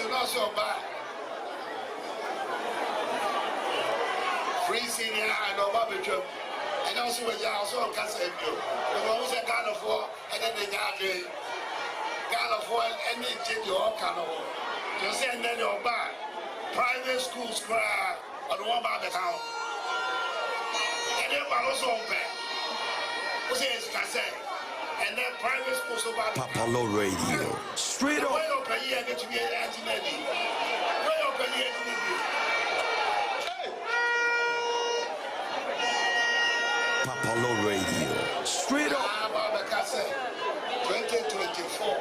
you're not so bad. Free senior and over the job. And also when you also can say you. The one who's a kind of war and then the kind of war and then take your kind of war. You say and then you're bad. Private schools cry on one by the town. And then also open. Who says can say? And then private schools over the Papalaw Radio. Straight up. Where open here get to be anti-lady. Where open here to be. Papalaw Radio. Straight up. 2024.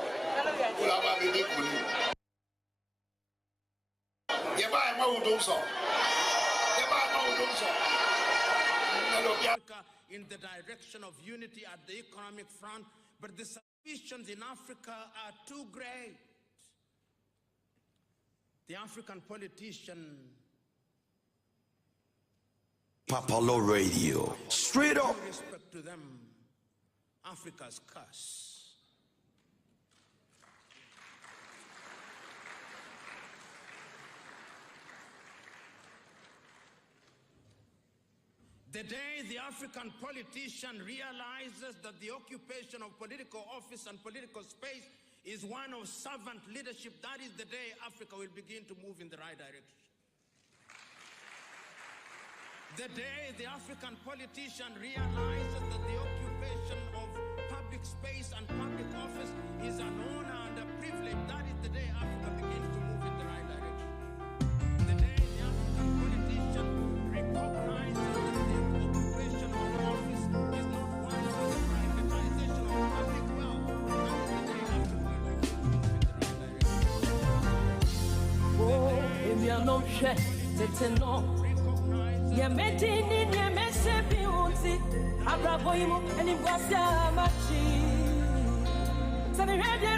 In the direction of unity at the economic front, but the suspicions in Africa are too great. The African politician Papalaw Radio. Straight up. with respect to them, Africa's curse. The day the African politician realizes that the occupation of political office and political space is one of servant leadership, that is the day Africa will begin to move in the right direction. The day the African politician realizes that the occupation of public space and public office is an honor and a privilege, that is the day Africa begins to move in the right direction. The day the African politician recognizes that the occupation of office is not one for the privatization of public wealth, that is the day Africa will begin to move in the right direction. Ya metini ni mesebi unti abraboimu eni bwasa machi sabi radio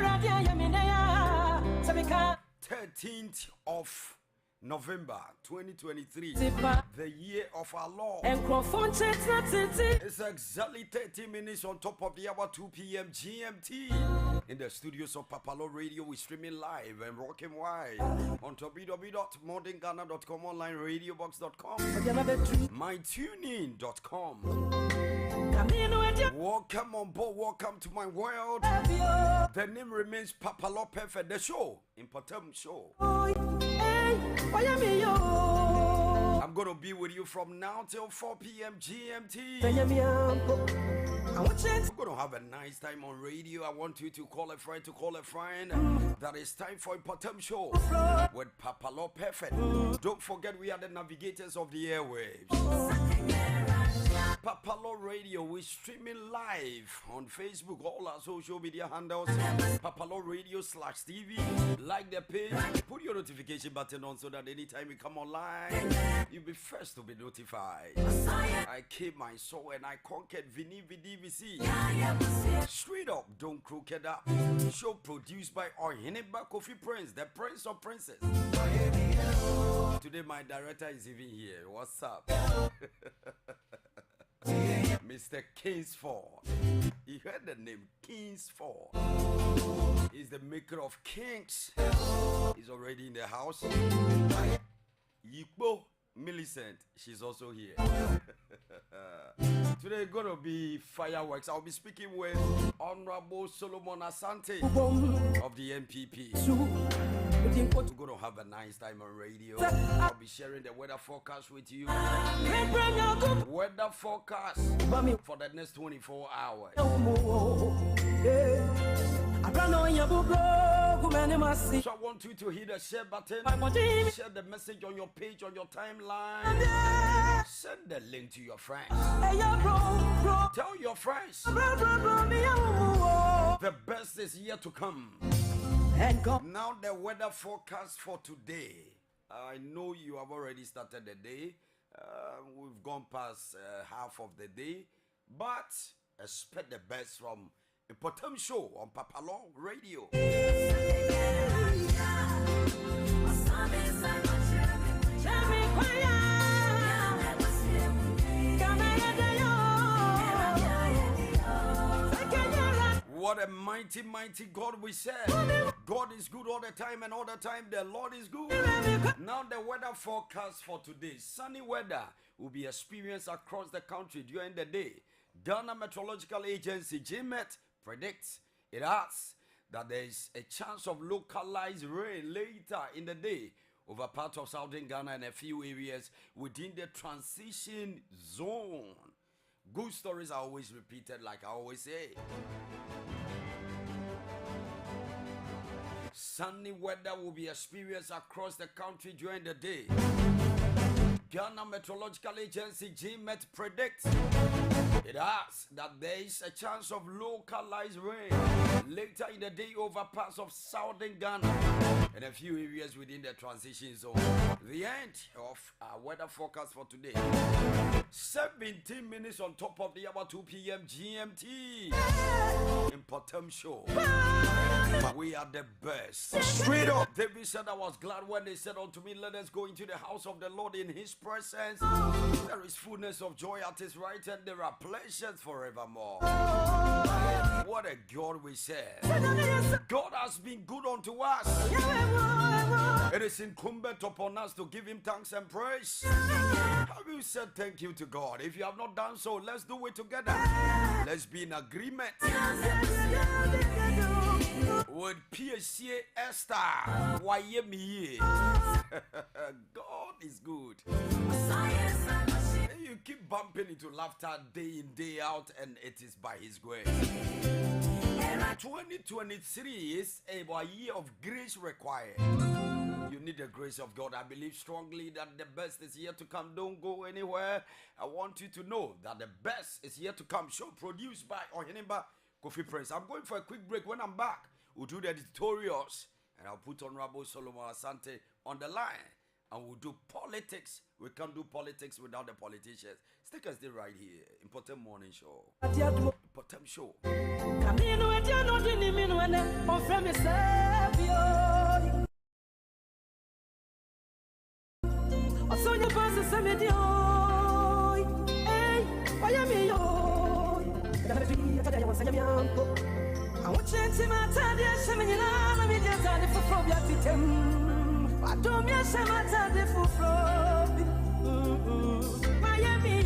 ya mineya sabi ka 13th of November 2023, Tipa. the year of our Lord. It's It's exactly 30 minutes on top of the hour, 2 p.m. GMT. In the studios of Papalaw Radio, we're streaming live and rocking wide on www.modernghana.com, online radiobox.com, mytuning.com. Welcome on board, welcome to my world. The name remains Papalaw Perfect, the show, Mpɔtam show. I'm gonna be with you from now till 4 p.m. GMT. We're gonna have a nice time on radio. I want you to call a friend That is time for Mpɔtam show with Papalaw Perfect. Don't forget we are the navigators of the airwaves. Papalaw Radio, we're streaming live on Facebook, all our social media handles. Papalaw Radio /TV. Like the page, put your notification button on so that anytime we come online, you'll be first to be notified. I came, I saw, and I conquered Vini VDVC. Straight up, don't crooked up. Show produced by Oheneba Kofi Prince, the Prince of Princes. Today, my director is even here. What's up? Mr. Kingsford. You heard the name Kingsford. He's the maker of Kings. He's already in the house. Yikbo Millicent, she's also here. Today gonna be fireworks. I'll be speaking with Honorable Solomon Asante of the NPP. We're gonna have a nice time on radio. I'll be sharing the weather forecast with you. Weather forecast for the next 24 hours. So I want you to hit the share button, share the message on your page, on your timeline, send the link to your friends. Tell your friends the best is yet to come. Now the weather forecast for today. I know you have already started the day. We've gone past half of the day, but expect the best from a Mpɔtam show on Papalaw Radio. What a mighty, mighty God we serve. God is good all the time, and all the time the Lord is good. Now the weather forecast for today. Sunny weather will be experienced across the country during the day. Ghana Meteorological Agency, GMET, predicts it has that there is a chance of localized rain later in the day over parts of southern Ghana and a few areas within the transition zone. Good stories are always repeated, like I always say. Sunny weather will be experienced across the country during the day. Ghana Meteorological Agency GMET predicts it has that there is a chance of localized rain later in the day over parts of southern Ghana and a few areas within the transition zone. The end of our weather forecast for today. 17 minutes on top of the hour, 2 p.m. GMT. Mpɔtam show. We are the best. Straight up. David said, I was glad when they said unto me, let us go into the house of the Lord. In his presence there is fullness of joy at his right hand. There are pleasures forevermore. What a God we serve. God has been good unto us. It is incumbent upon us to give him thanks and praise. Have you said thank you to God? If you have not done so, let's do it together. Let's be in agreement with PSC Esther. Why me? God is good. You keep bumping into laughter day in, day out, and it is by his grace. 2023 is a year of grace required. You need the grace of God. I believe strongly that the best is yet to come. Don't go anywhere. I want you to know that the best is yet to come. Show produced by Ohenimba Kofi Prince. I'm going for a quick break. When I'm back, we'll do the editorials, and I'll put Honorable Solomon Asante on the line, and we'll do politics. We can't do politics without the politicians. Stick us there right here. Mpɔtam morning show. Mpɔtam show. I want you to my time, yes, I'm in a media time for Probiatim. I don't miss my time for Miami.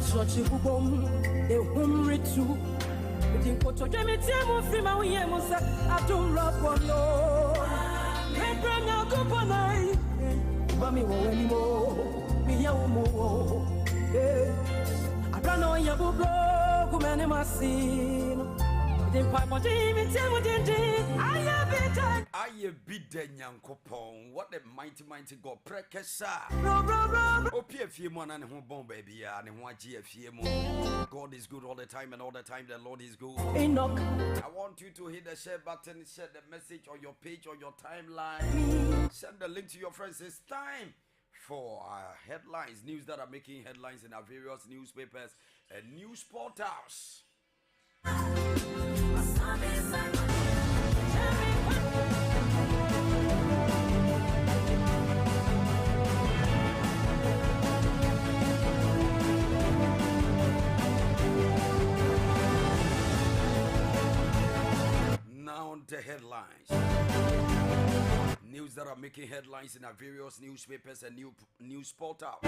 Such a boom, a home retu. But in Koto Jamitiamo from our Yamusa, I don't rock for no. Red Brana Kupanai, Bami anymore, me Yamu. I don't know Yabu, Kumanemasin. The Papa Jimmy Timothy, I have it. I beat the Yankopon. What a mighty, mighty God. Prekesa. And home baby, and one GFM. God is good all the time, and all the time the Lord is good. I want you to hit the share button, share the message on your page or your timeline. Send the link to your friends. It's time for headlines, news that are making headlines in our various newspapers and news portals. Now the headlines. News that are making headlines in our various newspapers and news portals.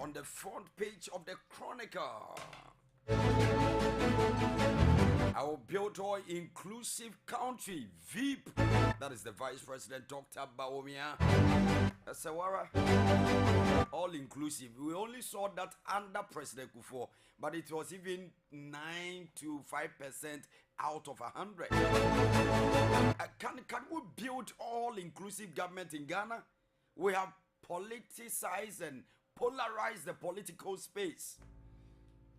On the front page of the Chronicle, our build our inclusive country, VIP, that is the Vice President Dr. Bawumia, Sawara, all inclusive. We only saw that under President Akufo, but it was even 9 to 5% out of 100. Can we build all inclusive government in Ghana? We have politicized and polarized the political space.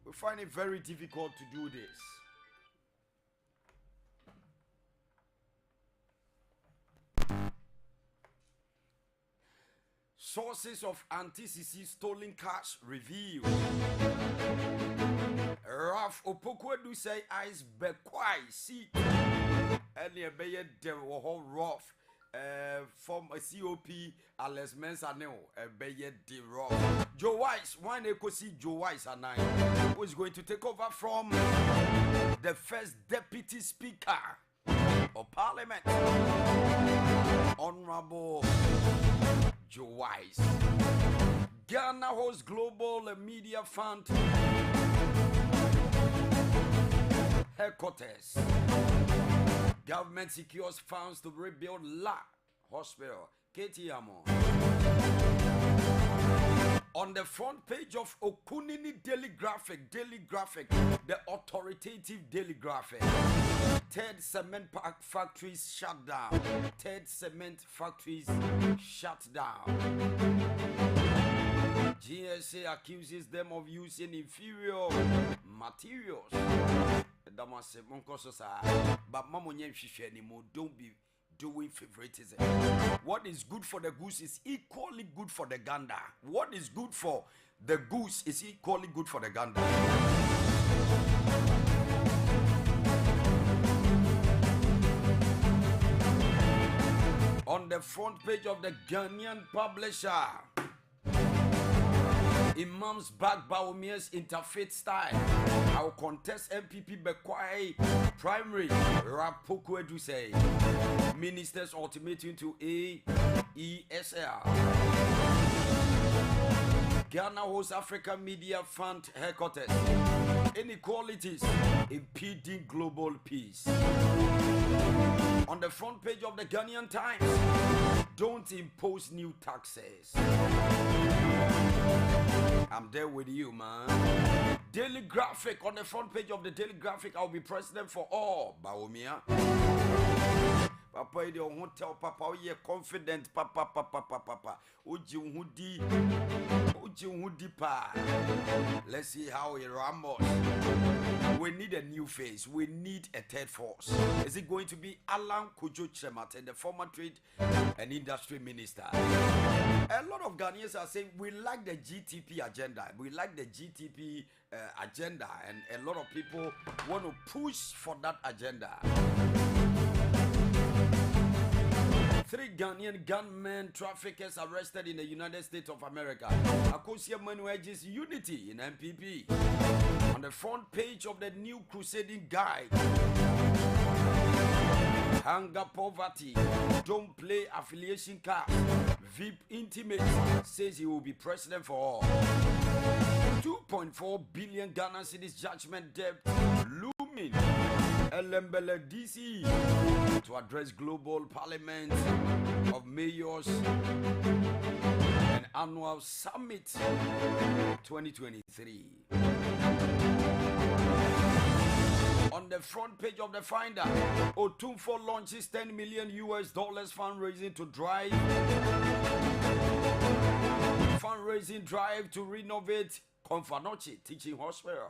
We find it very difficult to do this. Sources of anti-CC stolen cash revealed. Raf Opoku-ADDO say ice bekwai seat. Any abeye de wo rough from a COP Alex Mensah abeye de rough. Joe Wise, one AKOSI Joe Wise and I who is going to take over from the first deputy speaker of parliament, Honorable Joe Wise. Ghana hosts Global Media Fund headquarters. Government secures funds to rebuild La Hospital. KTM. On the front page of Okunini Daily Graphic, the authoritative Daily Graphic. Third cement factories shut down. GSA accuses them of using inferior materials. But don't be doing favoritism. What is good for the goose is equally good for the gander. What is good for the goose is equally good for the gander. On the front page of the Ghanaian publisher, Imams back Baumia's interfaith style. I'll contest MPP Bekwai primary. Raf Opoku-ADDO say. Ministers ultimatum to AESL. Ghana hosts African Media Fund headquarters. Inequalities impeding global peace. On the front page of the Ghanaian Times, don't impose new taxes. I'm there with you, man. Daily Graphic, on the front page of the Daily Graphic, I'll be president for all. Baumia. Papa, you don't tell Papa, you're confident. Papa. Uji pa. Let's see how he rambles. We need a new face. We need a third force. Is it going to be Alan Kojo Chemate, the former trade and industry minister? A lot of Ghanaians are saying we like the GTP agenda. We like the GTP agenda, and a lot of people want to push for that agenda. 3 Ghanaian gunmen traffickers arrested in the United States of America. AKOSOMBO urges unity in MPP. On the front page of the new crusading guide, Hunger Poverty, Don't Play Affiliation Card, VIP Intimate says he will be president for all. 2.4 billion Ghana cedis judgment debt looming. Elembele DC to address global parliament of mayors and annual summit 2023. On the front page of the Finder, Otumfo launches $10 million fundraising drive to renovate Konfanochi Teaching Hospital.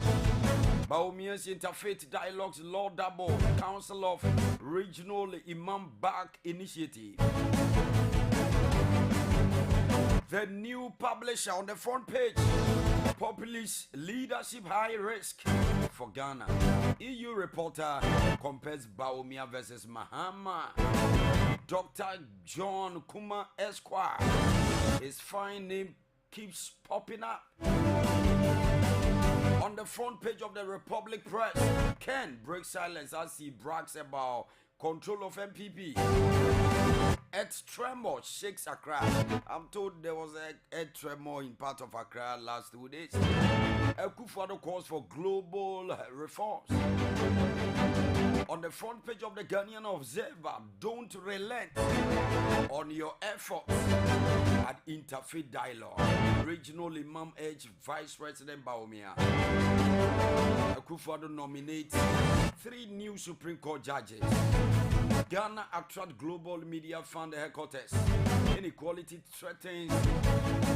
Baumia's Interfaith Dialogues Law Double Council of Regional Imam Back Initiative. The new publisher on the front page, Populist Leadership High Risk for Ghana. EU reporter compares Baumia versus Mahama. Dr. John Kuma Esquire. His fine name keeps popping up. On the front page of the Republic Press, Ken breaks silence as he brags about control of MPP. Earth tremor shakes Accra. I'm told there was an earth tremor in part of Accra last 2 days. AKUFO-ADDO calls for global reforms. On the front page of the Ghanaian Observer, don't relent on your efforts. at Interfaith Dialogue. Regional Imam Edge Vice President Bawumia. AKUFO-ADDO nominates 3 new Supreme Court judges. Ghana attract Global Media Fund headquarters. Inequality threatens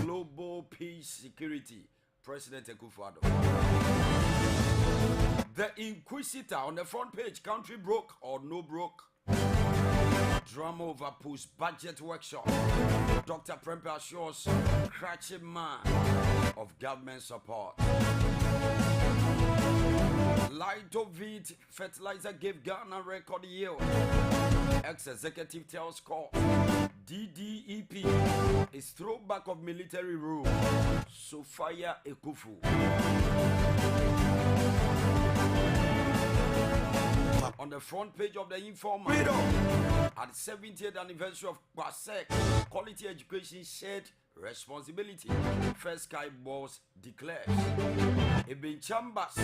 global peace security. President AKUFO-ADDO. The Inquisitor on the front page. Country broke or no broke? Drama over post-budget workshop. Dr. Prempe assures cratching man of government support. Light-of-Wheat fertilizer gave Ghana record yield. Ex-executive tells court DDEP is throwback of military rule. So fire Ekufu. On the front page of the Informer, at the 70th anniversary of Kwasek, quality education shared responsibility. First Sky Boss declares. Ibn Chambers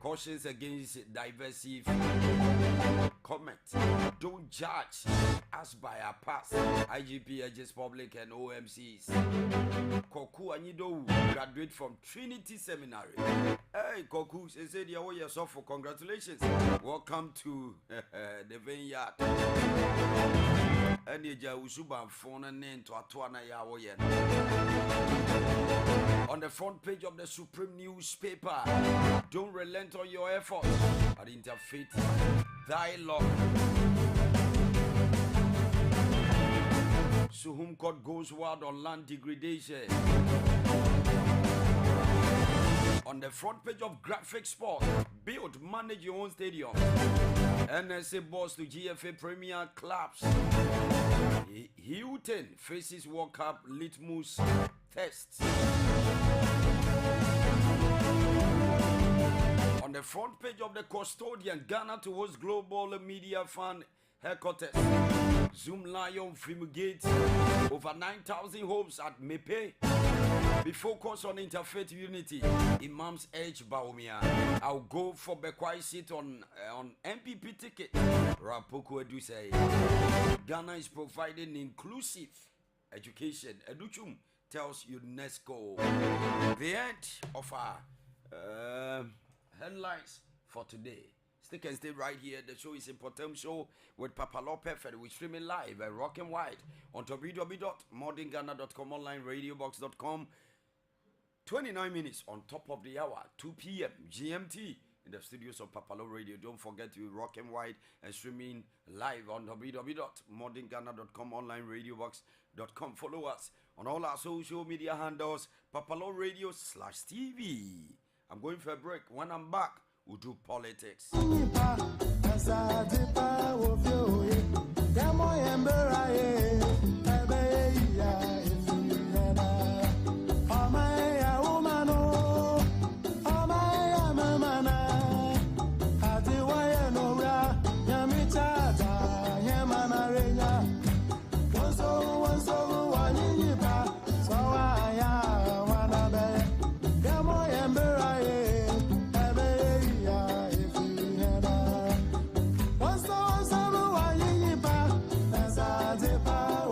cautions against divisive comment. Don't judge us by our past. IGP urges public and OMCs. Koku Anido graduate from Trinity Seminary. Hey Koku, they said you are yourself for congratulations. Welcome to the vineyard. On the front page of the Supreme newspaper, don't relent on your efforts at Interfaith Dialogue. Supreme Court goes wild on land degradation. On the front page of Graphic Sport, build, manage your own stadium. NSA boss to GFA Premier clubs. Hilton faces World Cup litmus tests. On the front page of the Custodian, Ghana to host Global Media Fund headquarters. Zoom Lion fumigate over 9,000 homes at Mepe. Be focused on interfaith unity. Imams Edge Bawumia. I'll go for Bekwai seat on MPP ticket. AKUFO-ADDO say Ghana is providing inclusive education. Educhum tells UNESCO. The end of our headlines for today. Stick and stay right here. The show is Mpɔtam show with Papalaw Perfect. We're streaming live at Rock and White on www.modernghana.com, online radiobox.com. 29 minutes on top of the hour, 2 p.m. GMT in the studios of Papalaw Radio. Don't forget to Rock and White and streaming live on www.modernghana.com, online radiobox.com. Follow us on all our social media handles, Papalaw Radio /TV. I'm going for a break. When I'm back, we'll do politics.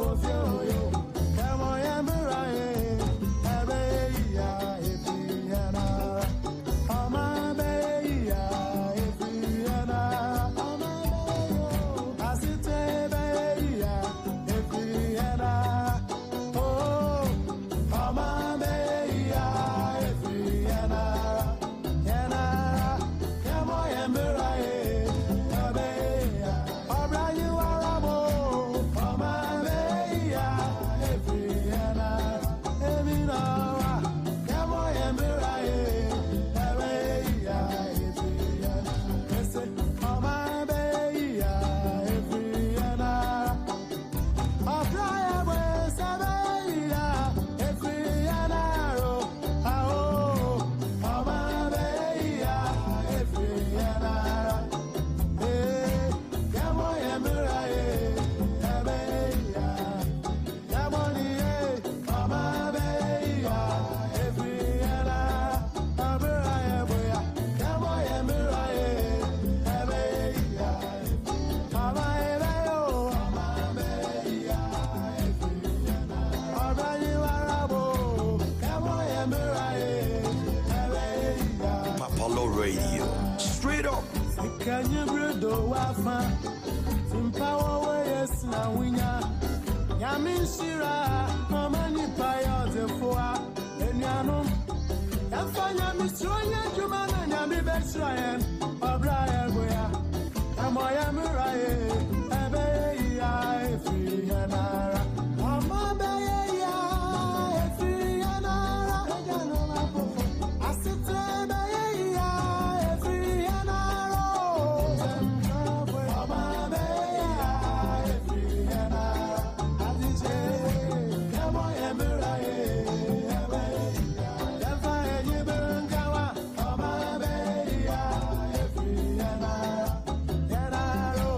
Of Radio. Straight up. Can you bring the wafa? Power yes na winya. Yamin Shira, Mama ni paya de foa. Enyano. Yafanya misroya jumana nyami besrayen. Obraya goya. Amoya muraye. Ebe ya free yanara. Mama be ya free yanara. Ejano ma pofo. Asite be ya free yanara. Mama be ya free yanara. Adije. Amoya muraye. Ebe ya. Yafanya yibengawa. Mama be ya free yanara. Yanaro.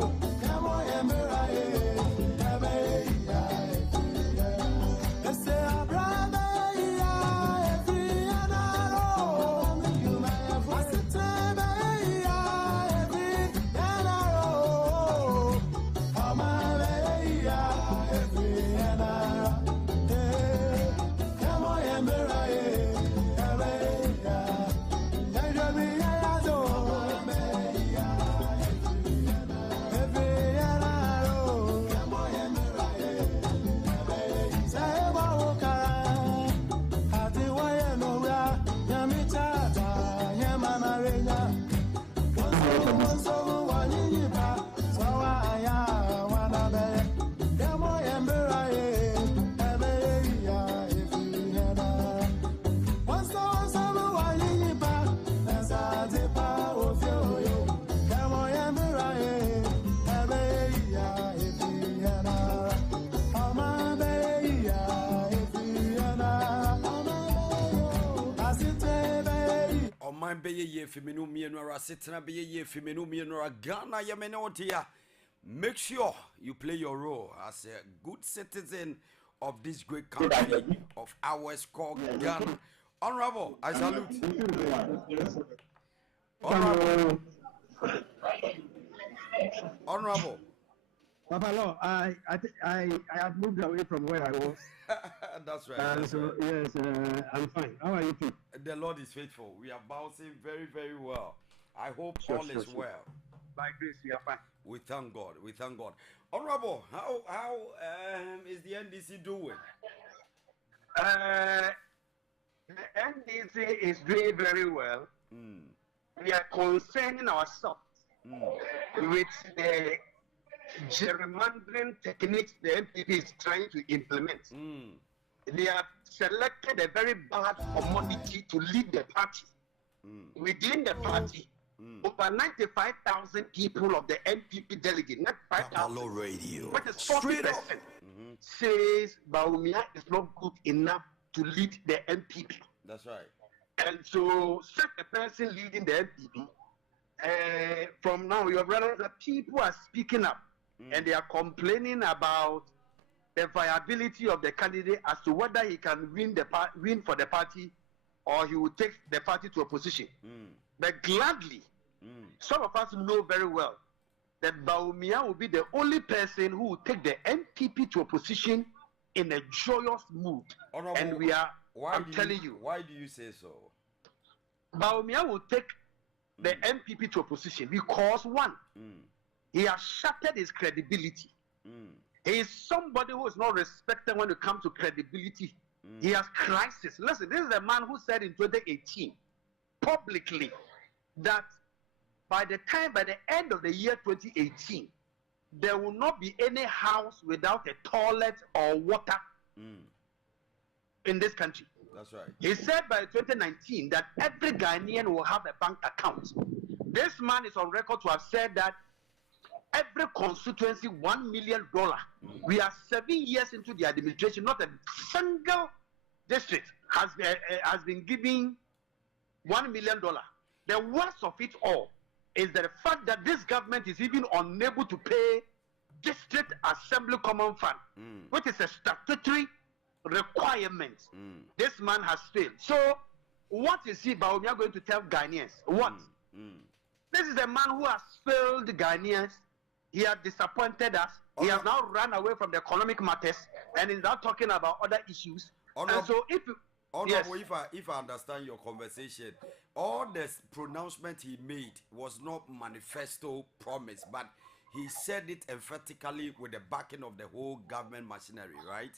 Amoya muraye. Ebe ya free yanara. Ese abraba ya free yanaro. Asite be ya free yanaro. Mama be ya free yanara. Amoya muraye. Ebe ya. Yajobi yazo. Mama be ya free yanara. Free yanaro. Amoya muraye. Saiba ukara, ati waye nora, nyami chata, nyama renya. Wanso wanyiba, sawa aya wanabe. Yamo yemberaye, ebe ya ifiyana. Wanso wanyiba, nasa tipa ofioyo. Yamo yemberaye, ebe ya ifiyana. Ama be ya ifiyana. Asite be. Oman beye ye feminu mienora sitna beye ye feminu mienora Ghana yemenotia. Make sure you play your role as a good citizen of this great country of ours called Ghana. Honorable, I salute. Honorable. Honorable. Papalaw, I have moved away from where I was. That's right. And That's so, right. yes, I'm fine. How are you too? The Lord is faithful. We are bouncing very, very well. I hope Sure, all sure, is sure. well. By grace, we are fine. We thank God. We thank God. Honorable, how is the NDC doing? The NDC is doing very well. We are concerning ourselves with the gerrymandering techniques the MPP is trying to implement. They have selected a very bad commodity to lead the party. Within the party, over 95,000 people of the NPP delegate, not 5,000, Radio. what is 40%, says Baumia is not good enough to lead the NPP. That's right. And so, such a person leading the NPP, from now, you have realized that people are speaking up and they are complaining about the viability of the candidate as to whether he can win for the party or he will take the party to opposition. But gladly, some of us know very well that Baumia will be the only person who will take the NPP to opposition in a joyous mood. Honorable, And we are, I'm do telling you, why do you say so? Baumia will take the NPP to opposition because one, he has shattered his credibility. He is somebody who is not respected when it comes to credibility. He has crisis. Listen, this is the man who said in 2018 publicly that by the end of the year 2018, there will not be any house without a toilet or water in this country. That's right. He said by 2019 that every Ghanaian will have a bank account. This man is on record to have said that every constituency $1 million. We are 7 years into the administration. Not a single district has been giving $1 million. The worst of it all is the fact that this government is even unable to pay district assembly common fund, which is a statutory requirement. This man has failed. So what is he Baumia going to tell Ghanaians? What? This is a man who has failed the Ghanaians. He has disappointed us. He has now run away from the economic matters and is now talking about other issues. And so if Honorable, if I understand your conversation, all the pronouncement he made was not manifesto promise, but he said it emphatically with the backing of the whole government machinery, right?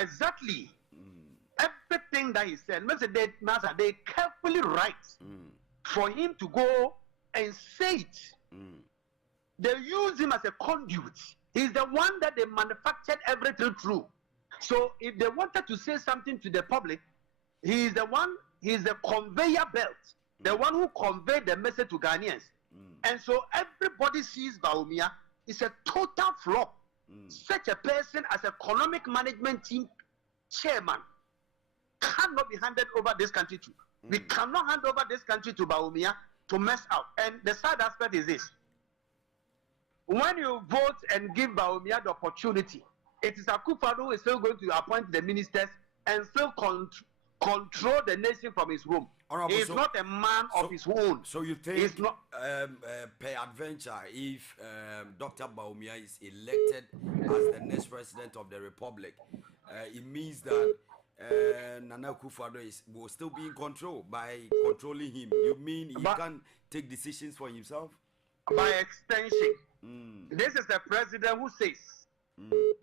Exactly. Everything that he said, they carefully write for him to go and say it. They use him as a conduit. He's the one that they manufactured everything through. So if they wanted to say something to the public, he's the conveyor belt, the one who conveyed the message to Ghanaians. And so everybody sees Bawumia is a total flop. Such a person as economic management team chairman cannot be handed over this country to. We cannot hand over this country to Bawumia to mess out. And the sad aspect is this. When you vote and give Bawumia the opportunity, it is AKUFO-ADDO who is still going to appoint the ministers and still control the nation from his home. He is not a man of his own. So you think, per adventure, if Dr. Bawumia is elected as the next president of the republic, it means that Nana AKUFO-ADDO will still be in control by controlling him. You mean he can't take decisions for himself? By extension, this is the president who says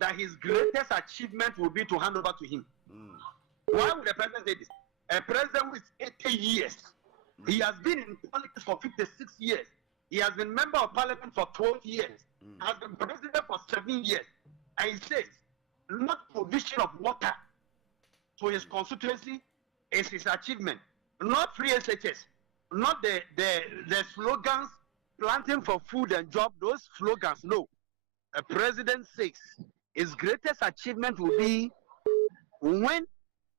that his greatest achievement will be to hand over to him. Why would the president say this? A president who is 80 years. He has been in politics for 56 years. He has been member of parliament for 12 years. Has been president for 7 years. And he says, not provision of water to his constituency is his achievement. Not free SHS. Not the slogans, planting for food and job, those slogans, no. A president says his greatest achievement will be when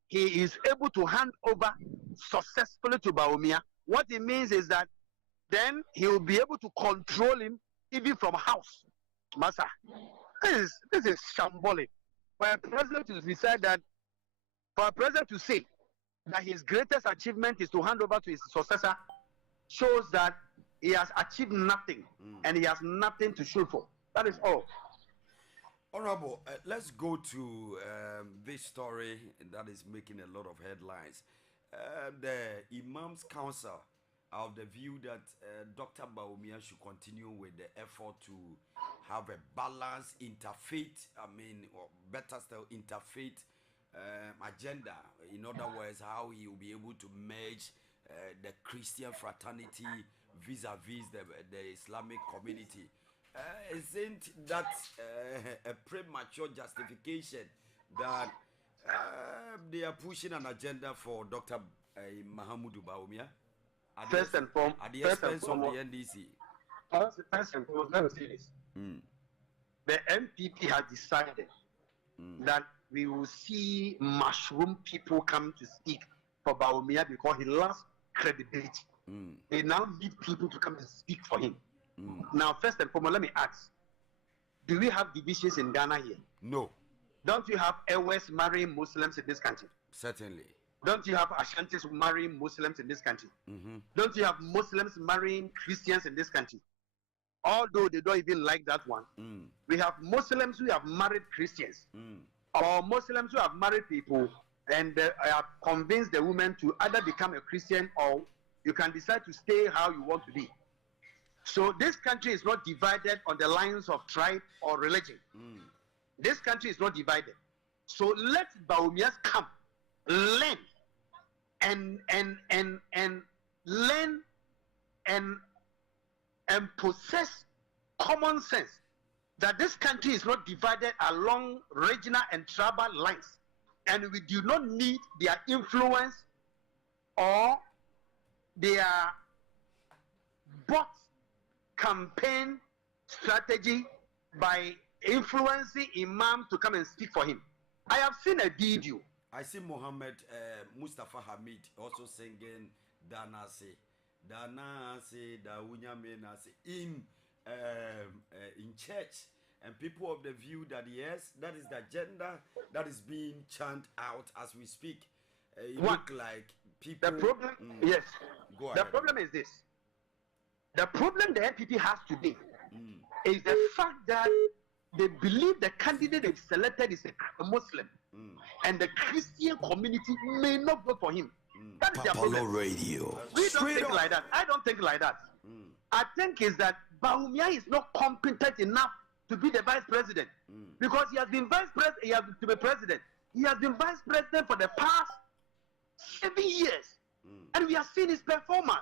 he is able to hand over successfully to Bawumia. What it means is that then he will be able to control him even from house. Massa, this is shambolic. For a president to decide that, for a president to say that his greatest achievement is to hand over to his successor, shows that he has achieved nothing and he has nothing to show for. That is all. Honorable, let's go to this story that is making a lot of headlines. The Imams Council are of the view that Dr. Bawumia should continue with the effort to have a balanced interfaith, or better still, interfaith agenda. In other words, how he will be able to merge the Christian fraternity vis-a-vis the Islamic community. Isn't that a premature justification that they are pushing an agenda for Dr. Mahamudu Bawumia First and foremost, at the expense of the NDC? First and foremost, let me say this. The MPP has decided that we will see mushroom people come to speak for Bawumia because he lost credibility. They now need people to come and speak for him. Now, first and foremost, let me ask, do we have divisions in Ghana here? No. Don't you have Ewes marrying Muslims in this country? Certainly. Don't you have Ashantis marrying Muslims in this country? Don't you have Muslims marrying Christians in this country? Although they don't even like that one. We have Muslims who have married Christians. Or Muslims who have married people and have convinced the woman to either become a Christian or you can decide to stay how you want to be. So this country is not divided on the lines of tribe or religion. This country is not divided. So let Bawumias come, learn, and learn and possess common sense that this country is not divided along regional and tribal lines, and we do not need their influence or their bot campaign strategy by influencing imams to come and speak for him. I have seen a video. I see Mohammed Mustafa Hamid also singing Danase, Danase, Dawunyamenase in church, and people of the view that yes, that is the agenda that is being chanted out as we speak. It look like people. The problem, yes. Go the ahead. problem is this. The problem the NPP has today is the fact that they believe the candidate they've selected is a Muslim. and the Christian community may not vote for him. That is their Papalaw problem. Radio. We don't think like that. I don't think like that. I think is that Bawumia is not competent enough to be the vice president because he has been vice president. He has to be president. He has been vice president for the past 7 years, and we have seen his performance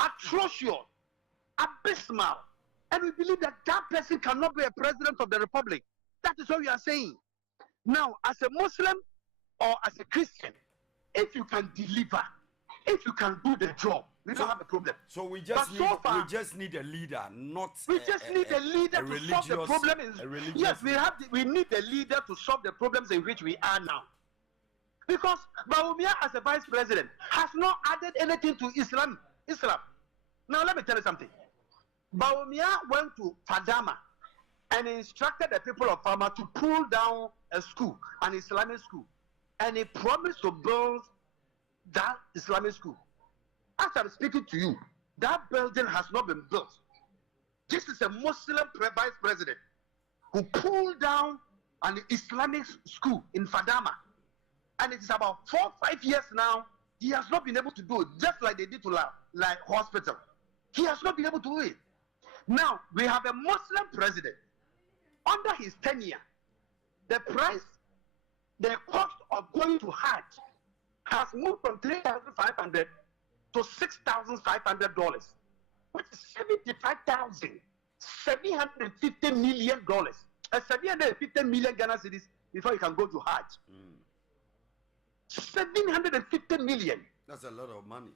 atrocious, abysmal, and we believe that that person cannot be a president of the republic. That is what we are saying. Now, as a Muslim or as a Christian, if you can deliver, if you can do the job, we don't have a problem. So we just need a leader, not we just need a leader to solve the problem. Yes, we need a leader to solve the problems in which we are now. Because Bawumia as a vice president has not added anything to Islam. Now let me tell you something. Bawumia went to Fadama and instructed the people of Fama to pull down a school, an Islamic school, and he promised to build that Islamic school. As I'm speaking to you, that building has not been built. This is a Muslim vice president who pulled down an Islamic school in Fadama. And it is about 4 or 5 years now, he has not been able to do it, just like they did to like hospital. He has not been able to do it. Now, we have a Muslim president. Under his tenure, the cost of going to Hajj has moved from $3,500 to $6,500, which is $75,750 million. 750 million Ghana cedis before you can go to Hajj. 750 million. That's a lot of money.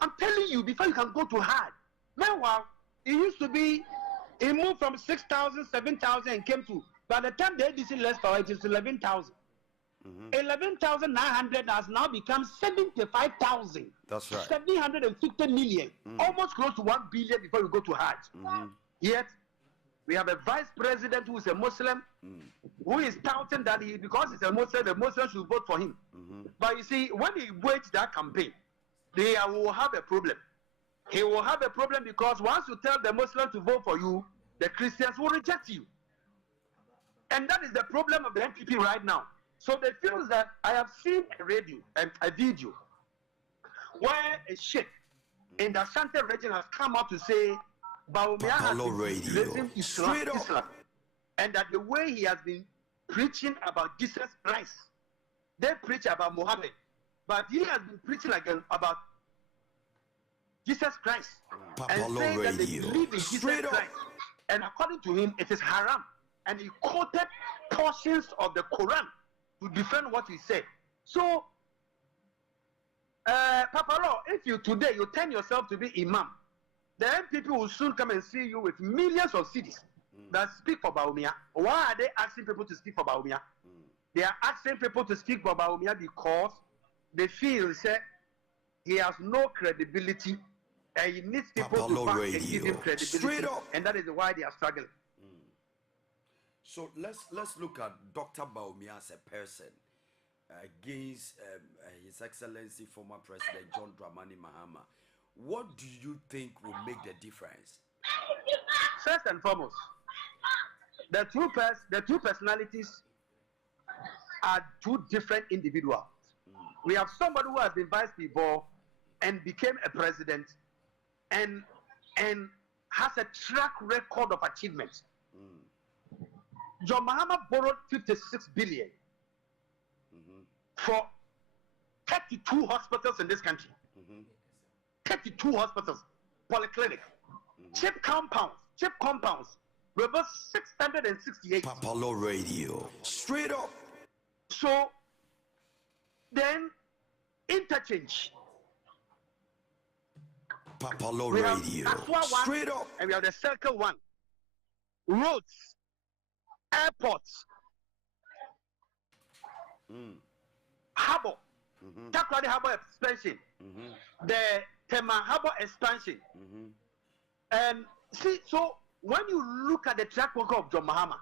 I'm telling you, before you can go to Hajj. Meanwhile, it used to be, it moved from 6,000, 7,000 and came to, by the time the ADC less power, it is 11,000. 11,900 has now become 75,000. That's right. 750 million, almost close to 1 billion before you go to Hajj. Yet, we have a vice president who is a Muslim, who is touting that because he's a Muslim, the Muslims should vote for him. But you see, when he waged that campaign, they will have a problem. He will have a problem because once you tell the Muslims to vote for you, the Christians will reject you. And that is the problem of the NPP right now. So they feel that I have seen a video where a sheikh in the Ashanti region has come out to say Bawumia has been raising Islam, and that the way he has been preaching about Jesus Christ, they preach about Muhammad, but he has been preaching again about Jesus Christ and saying that they believe in Jesus Christ, and according to him it is haram, and he quoted portions of the Quran to defend what he said. So Papalaw, if you today you turn yourself to be imam, the MPP will soon come and see you with millions of cities that speak for Bawumia. Why are they asking people to speak for Bawumia? They are asking people to speak for Bawumia because they feel that he has no credibility and he needs people to back and give him credibility. And that is why they are struggling. So let's look at Dr. Bawumia as a person against His Excellency former President John Dramani Mahama. What do you think will make the difference? First and foremost, the two personalities are two different individuals. We have somebody who has been vice before and became a president and has a track record of achievement. John Mahama borrowed 56 billion for 32 hospitals in this country. 32 hospitals, polyclinic, cheap compounds, we have 668. Papalaw Radio, straight up. So then interchange. Papalaw We have Radio, Aswa one, straight up. and we have the Circle one. Roads, airports, Harbour, Takoradi Harbour expansion, the Tema Harbour expansion. And see, so when you look at the track record of John Mahama,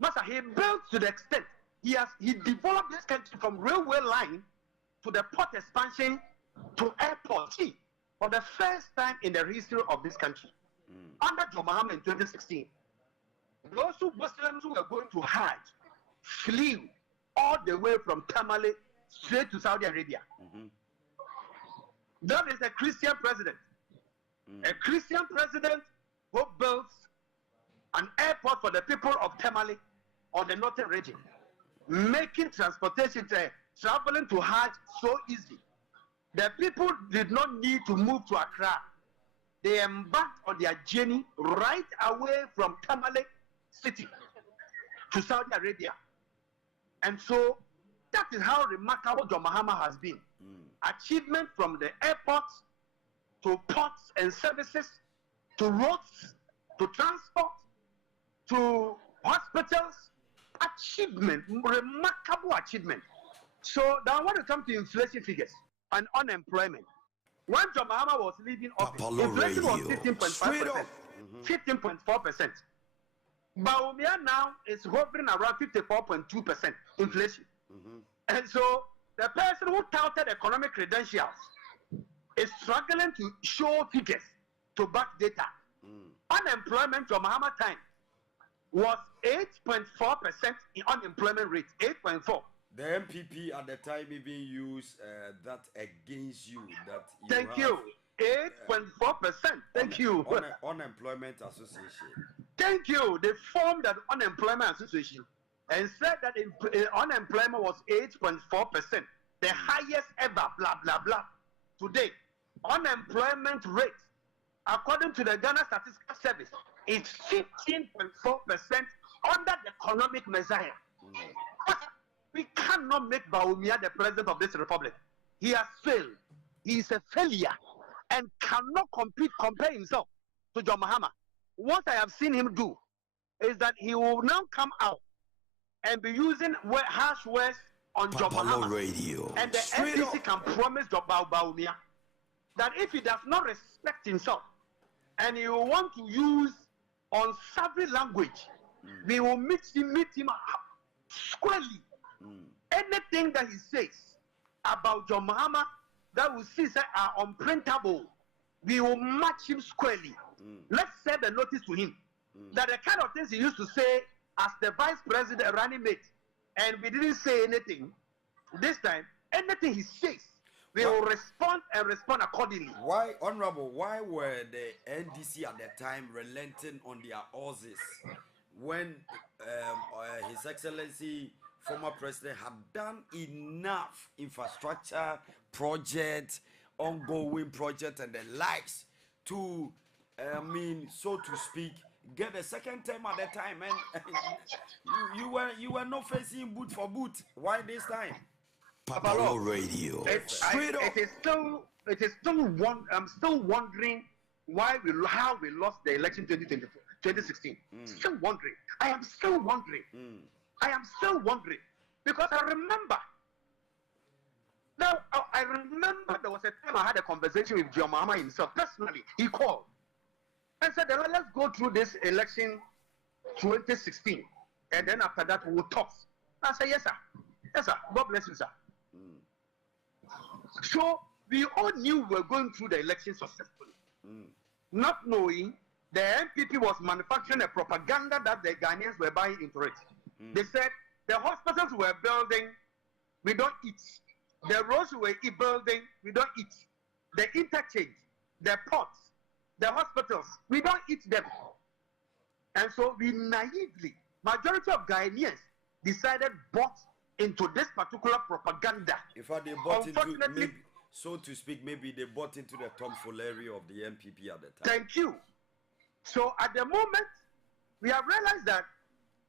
Master, he built to the extent he developed this country from railway line to the port expansion to airport. See, for the first time in the history of this country, under John Mahama in 2016, those Muslims who were going to Hajj flew all the way from Tamale straight to Saudi Arabia. That is a Christian president. A Christian president who builds an airport for the people of Tamale or the northern region, making transportation traveling to Hajj so easy. The people did not need to move to Accra. They embarked on their journey right away from Tamale city to Saudi Arabia. And so that is how remarkable John Mahama has been. Achievement from the airports to ports and services, to roads, to transport, to hospitals. Achievement, remarkable achievement. So now when it comes to inflation figures and unemployment, when John Mahama was leaving office, inflation was 15.5%, 15.4%. Baumia now is hovering around 54.2% inflation. And so the person who touted economic credentials is struggling to show figures to back data. Unemployment John Mahama time was 8.4% in unemployment rate, 8.4. The MPP at the time even used that against you. That you Thank you. 8.4%. Thank you. Unemployment Association. Thank you. They formed an unemployment association and said that unemployment was 8.4%, the highest ever. Blah blah blah. Today, unemployment rate, according to the Ghana Statistical Service, is 15.4% under the economic messiah. We cannot make Baumia the president of this republic. He has failed. He is a failure and cannot compare himself to John Mahama. What I have seen him do is that he will now come out and be using harsh words on John Mahama. Radio. And the NDC can promise John Baumia that if he does not respect himself and he will want to use unsavory language, we will meet him squarely. Anything that he says about John Mahama that we see are unprintable, we will match him squarely. Let's send a notice to him that the kind of things he used to say as the vice president running mate, and we didn't say anything this time. Anything he says, we will respond and respond accordingly. Why, Honorable, why were the NDC at the time relenting on their oaths when His Excellency former president had done enough infrastructure projects, ongoing projects and the likes to, so to speak, get a second term at the time, and you were not facing boot for boot. Why this time? Papalaw Radio. I'm still wondering how we lost the election 2016. Still wondering. I am still wondering. Because I remember. Now, I remember there was a time I had a conversation with John Mahama himself. Personally, he called and said, let's go through this election 2016. And then after that, we will talk. I said, yes, sir. Yes, sir. God bless you, sir. So, we all knew we were going through the election successfully. Not knowing the MPP was manufacturing a propaganda that the Ghanaians were buying into it. They said, the hospitals we were building, we don't eat. The roads we were building, we don't eat. The interchange, the ports, the hospitals, we don't eat them. And so we naively, majority of Ghanaians decided bought into this particular propaganda. In fact, they bought into, maybe, so to speak, maybe they bought into the tomfoolery of the MPP at the time. Thank you. So at the moment, we have realized that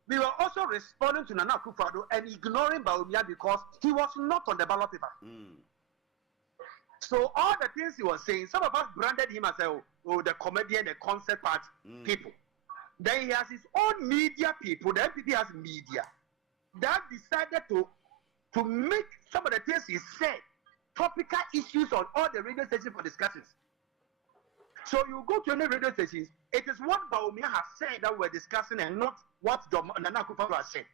we were also responding to Nana AKUFO-ADDO and ignoring Baumia because he was not on the ballot paper. So all the things he was saying, some of us branded him as the comedian, the concert part people. Then he has his own media people, the MPP has media, that decided to make some of the things he said topical issues on all the radio stations for discussions. So you go to any radio stations, it is what Baumia has said that we're discussing and not what Nana AKUFO-ADDO has said.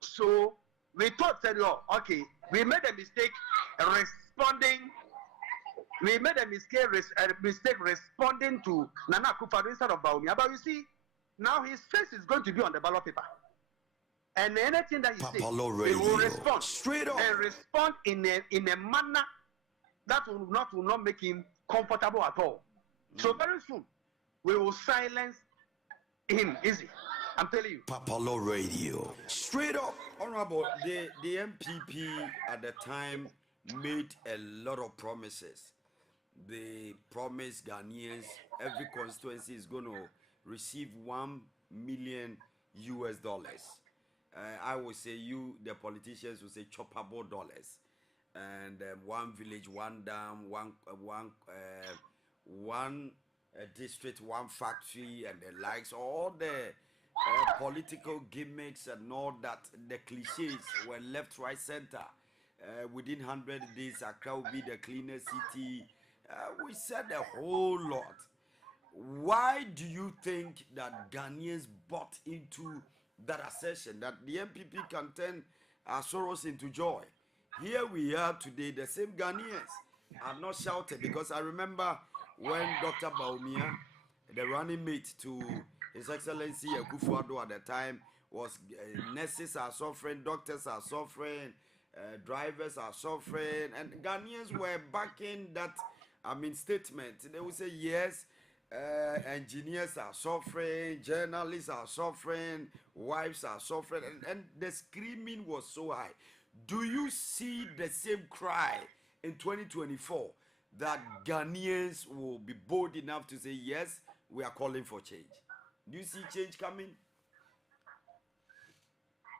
So we said, okay, we made a mistake responding. We made a mistake responding to Nana AKUFO-ADDO instead of Baumia. But you see, now his face is going to be on the ballot paper. And anything that you say, Papalaw they will Radio. respond. Straight up. And respond in a manner that will not make him comfortable at all. So very soon, we will silence him easy. I'm telling you. Papalaw Radio. Straight up. Honorable, the MPP at the time made a lot of promises. They promised Ghanaians every constituency is going to receive $1 million. I would say you, the politicians, would say choppable dollars. And one village, one dam, one district, one factory, and the likes. All the political gimmicks and all that, the cliches were left, right, center. Within 100 days, Accra will be the cleanest city. We said a whole lot. Why do you think that Ghanaians bought into that assertion that the MPP can turn our sorrows into joy? Here we are today, the same Ghanaians are not shouted, because I remember when Dr. Baumia, the running mate to His Excellency AKUFO-ADDO at the time, was nurses are suffering, doctors are suffering, drivers are suffering, and Ghanaians were backing that statement. They would say yes, engineers are suffering, journalists are suffering, wives are suffering, and the screaming was so high. Do you see the same cry in 2024 that Ghanaians will be bold enough to say yes, we are calling for change? Do you see change coming?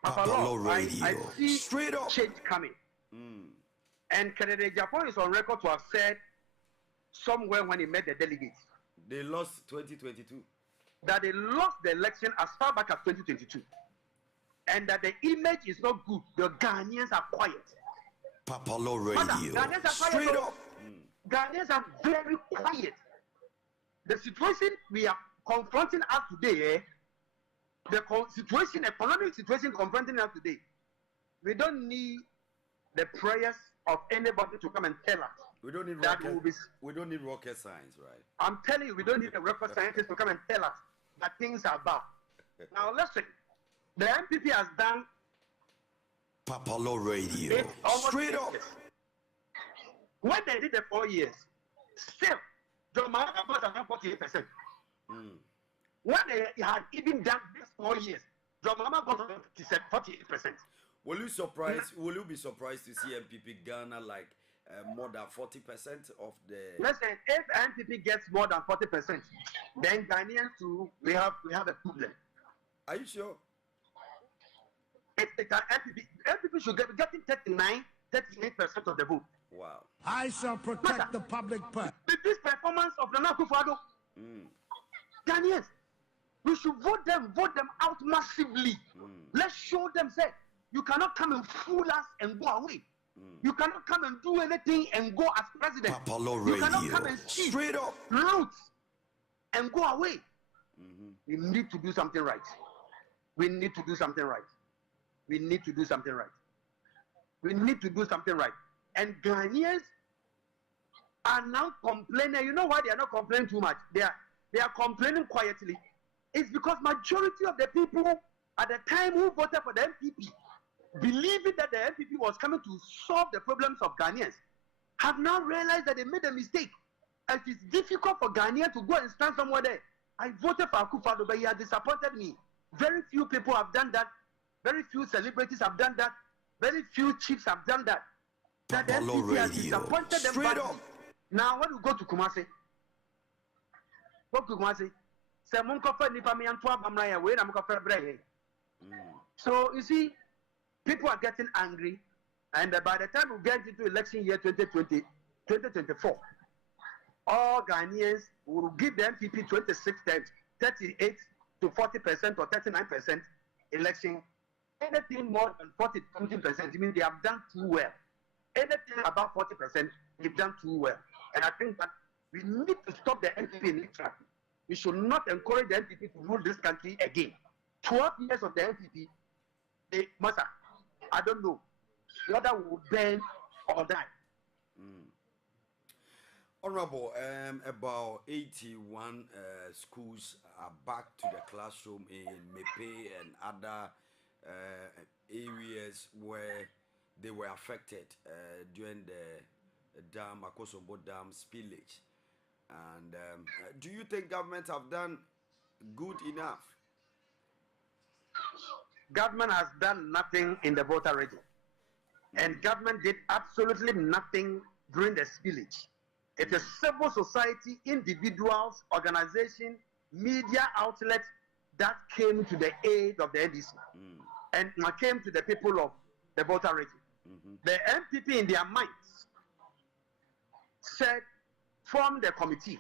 Papalaw Radio. I see straight up change coming. And Kennedy Japan is on record to have said somewhere when he met the delegates, they lost 2022. That they lost the election as far back as 2022. And that the image is not good. The Ghanaians are quiet. Papalaw Radio. Ghanaians are quiet. Straight up. Ghanaians are very quiet. The situation we are confronting us today, economic situation confronting us today, we don't need the prayers of anybody to come and tell us. We don't need we don't need rocket science, right? I'm telling you, we don't need a rocket scientist to come and tell us that things are bad. Now listen, the MPP has done Papalaw Radio. Straight up. When they did the 4 years, still, John Mahama got around 48%. When they had even done this 4 years, John Mahama got around 48%. Will you be surprised to see MPP Ghana like more than 40% of the... Listen, if MPP gets more than 40%, then Ghanaians too, we have a problem. Are you sure? If MPP should get getting 38% of the vote. Wow. I shall protect the public purse. With this performance of Nana Akufo-ADDO, Ghanaians, we should vote them out massively. Let's show them, say, you cannot come and fool us and go away. You cannot come and do anything and go as president. Papalaw You cannot Radio. come and see Straight up. roots and go away. We need to do something right. We need to do something right. We need to do something right. We need to do something right. And Ghanaians are now complaining. You know why they are not complaining too much? They are complaining quietly. It's because majority of the people at the time who voted for the MPP, believing that the MPP was coming to solve the problems of Ghanaians, have now realized that they made a mistake. And it's difficult for Ghanaians to go and stand somewhere there. I voted for AKUFO-ADDO, but he has disappointed me. Very few people have done that. Very few celebrities have done that. Very few chiefs have done that. That the Papalaw MPP has Radio. disappointed them. Straight badly. up. Now, when you go to Kumasi, so you see, people are getting angry, and by the time we get into election year 2024, all Ghanaians will give the MPP 26 times, 38 to 40% or 39% election. Anything more than 40-20%, means they have done too well. Anything above 40%, they've done too well. And I think that we need to stop the MPP in its track. We should not encourage the MPP to rule this country again. 12 years of the MPP, they must have, I don't know whether we will burn or die. Honorable, about 81 schools are back to the classroom in Mepe and other areas where they were affected during the dam, AKOSOMBO dam spillage. And do you think government have done good enough? Government has done nothing in the Volta region. And government did absolutely nothing during the spillage. It is civil society, individuals, organizations, media outlets that came to the aid of the NDC and came to the people of the Volta region. The MPP in their minds said, form the committee.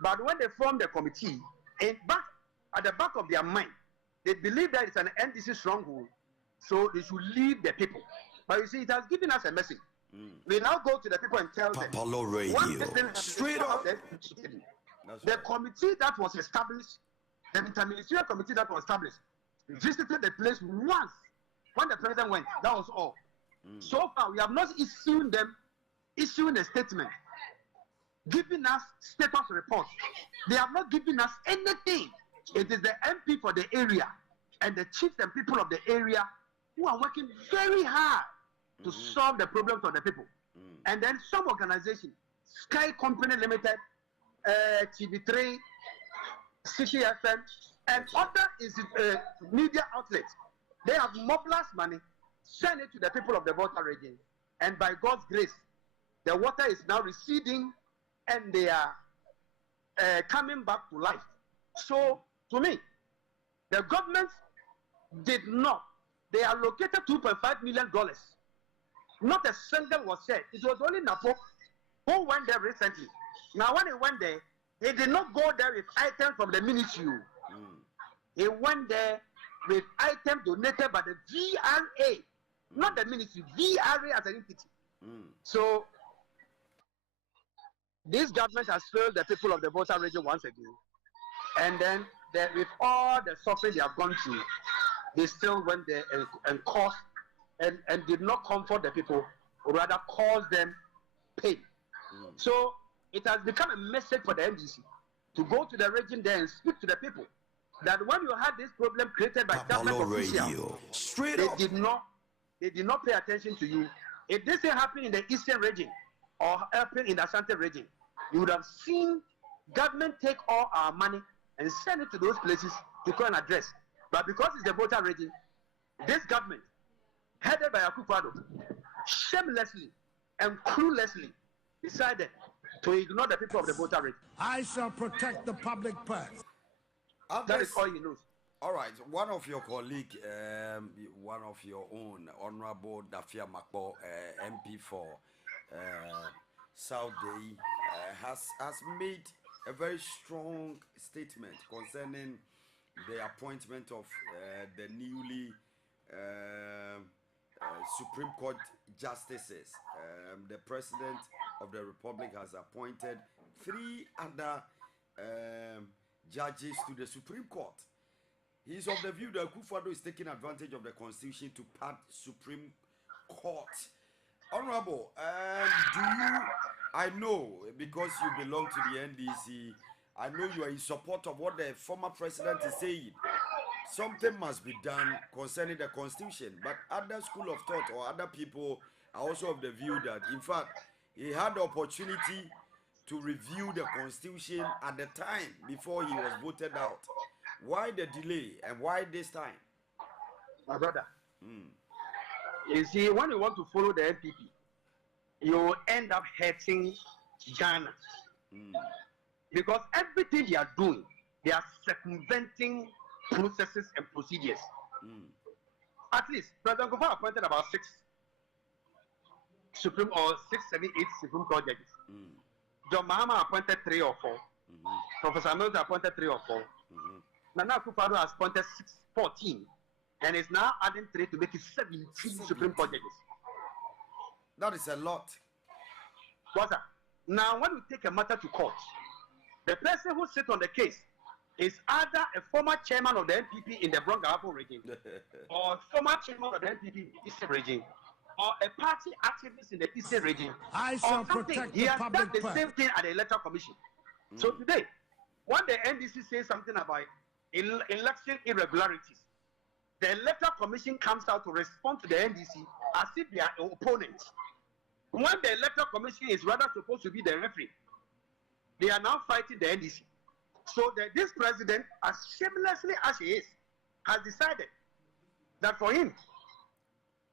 But when they formed the committee, at the back of their mind, they believe that it's an NDC stronghold, so they should leave the people. But you see, it has given us a message. We now go to the people and tell them, Papalaw Radio, straight up. The committee that was established, the interministerial committee that was established, visited the place once when the president went. That was all. So far, we have not issuing a statement, giving us status reports. They have not given us anything. It is the MP for the area and the chiefs and people of the area who are working very hard to solve the problems of the people. And then some organization, Sky Company Limited, TV3, City FM, and other media outlets, they have mobilized money, sent it to the people of the Volta region, and by God's grace, the water is now receding and they are coming back to life. So, to me, the government did not. They allocated $2.5 million. Not a single was said. It was only Napo who went there recently. Now, when he went there, he did not go there with items from the ministry. He went there with items donated by the VRA, not the ministry, VRA as an entity. So, this government has failed the people of the Volta region once again. And then, with all the suffering they have gone through, they still went there and caused and did not comfort the people, or rather caused them pain. So it has become a message for the NDC to go to the region there and speak to the people that when you had this problem created by government officials, they did not pay attention to you. If this happened in the eastern region or happened in the Ashanti region, you would have seen government take all our money and send it to those places to go and address. But because it's the Volta region, this government, headed by AKUFO-ADDO, shamelessly and cluelessly decided to ignore the people of the Volta region. I shall protect the public purse. That is all he knows. All right, one of your colleagues, one of your own, Honorable Dafia Makbo, MP for South Day, has made a very strong statement concerning the appointment of the newly Supreme Court justices. The President of the Republic has appointed 3 other judges to the Supreme Court. He is of the view that AKUFO-ADDO is taking advantage of the Constitution to pad Supreme Court. Honorable, I know because you belong to the NDC, I know you are in support of what the former president is saying. Something must be done concerning the Constitution, but other school of thought or other people are also of the view that, in fact, he had the opportunity to review the Constitution at the time before he was voted out. Why the delay and why this time? My brother, you see, when you want to follow the NPP, you end up hurting Ghana. Because everything they are doing, they are circumventing processes and procedures. At least, President Kufuor appointed about 6, 7, 8 Supreme Court judges. John Mahama appointed 3 or 4. Professor Mills appointed 3 or 4. Nana Akufo-ADDO has appointed 14, and is now adding 3 to make it 17 Supreme Court judges. That is a lot. What's that? Now, when we take a matter to court, the person who sits on the case is either a former chairman of the NPP in the Bronx-Ahafo region, or a former chairman of the NPP in the Eastern region, or a party activist in the Eastern region. I shall protect he the has public done the same thing at the Electoral Commission. So today, when the NDC says something about election irregularities, the Electoral Commission comes out to respond to the NDC as if they are opponents. When the Electoral Commission is rather supposed to be the referee, they are now fighting the NDC. So this president, as shamelessly as he is, has decided that for him,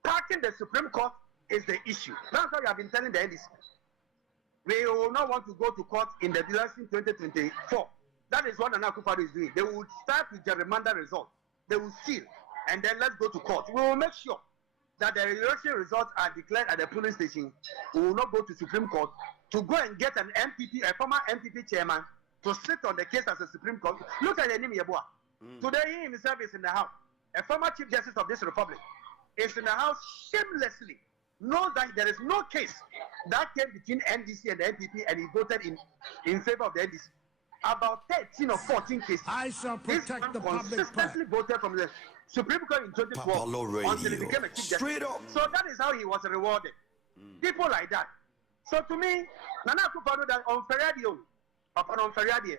packing the Supreme Court is the issue. That's what we have been telling the NDC. We will not want to go to court in the election 2024. That is what AKUFO-ADDO is doing. They will start with gerrymander results. They will seal, and then let's go to court. We will make sure that the election results are declared at the polling station. We will not go to Supreme Court to go and get an MPP, a former MPP chairman, to sit on the case as a Supreme Court. Look at Enim Yeboah. Today he himself is in the House. A former Chief Justice of this Republic is in the House shamelessly. Knows that there is no case that came between NDC and the NPP, and he voted in favor of the NDC. About 13 or 14 cases. I shall protect the public consistently voted from the Supreme Court in 2012 until he became a Chief Justice. Straight up. So that is how he was rewarded. People like that. So to me, Nana Akufo-ADDO that on Ferradio, upon Ferradio,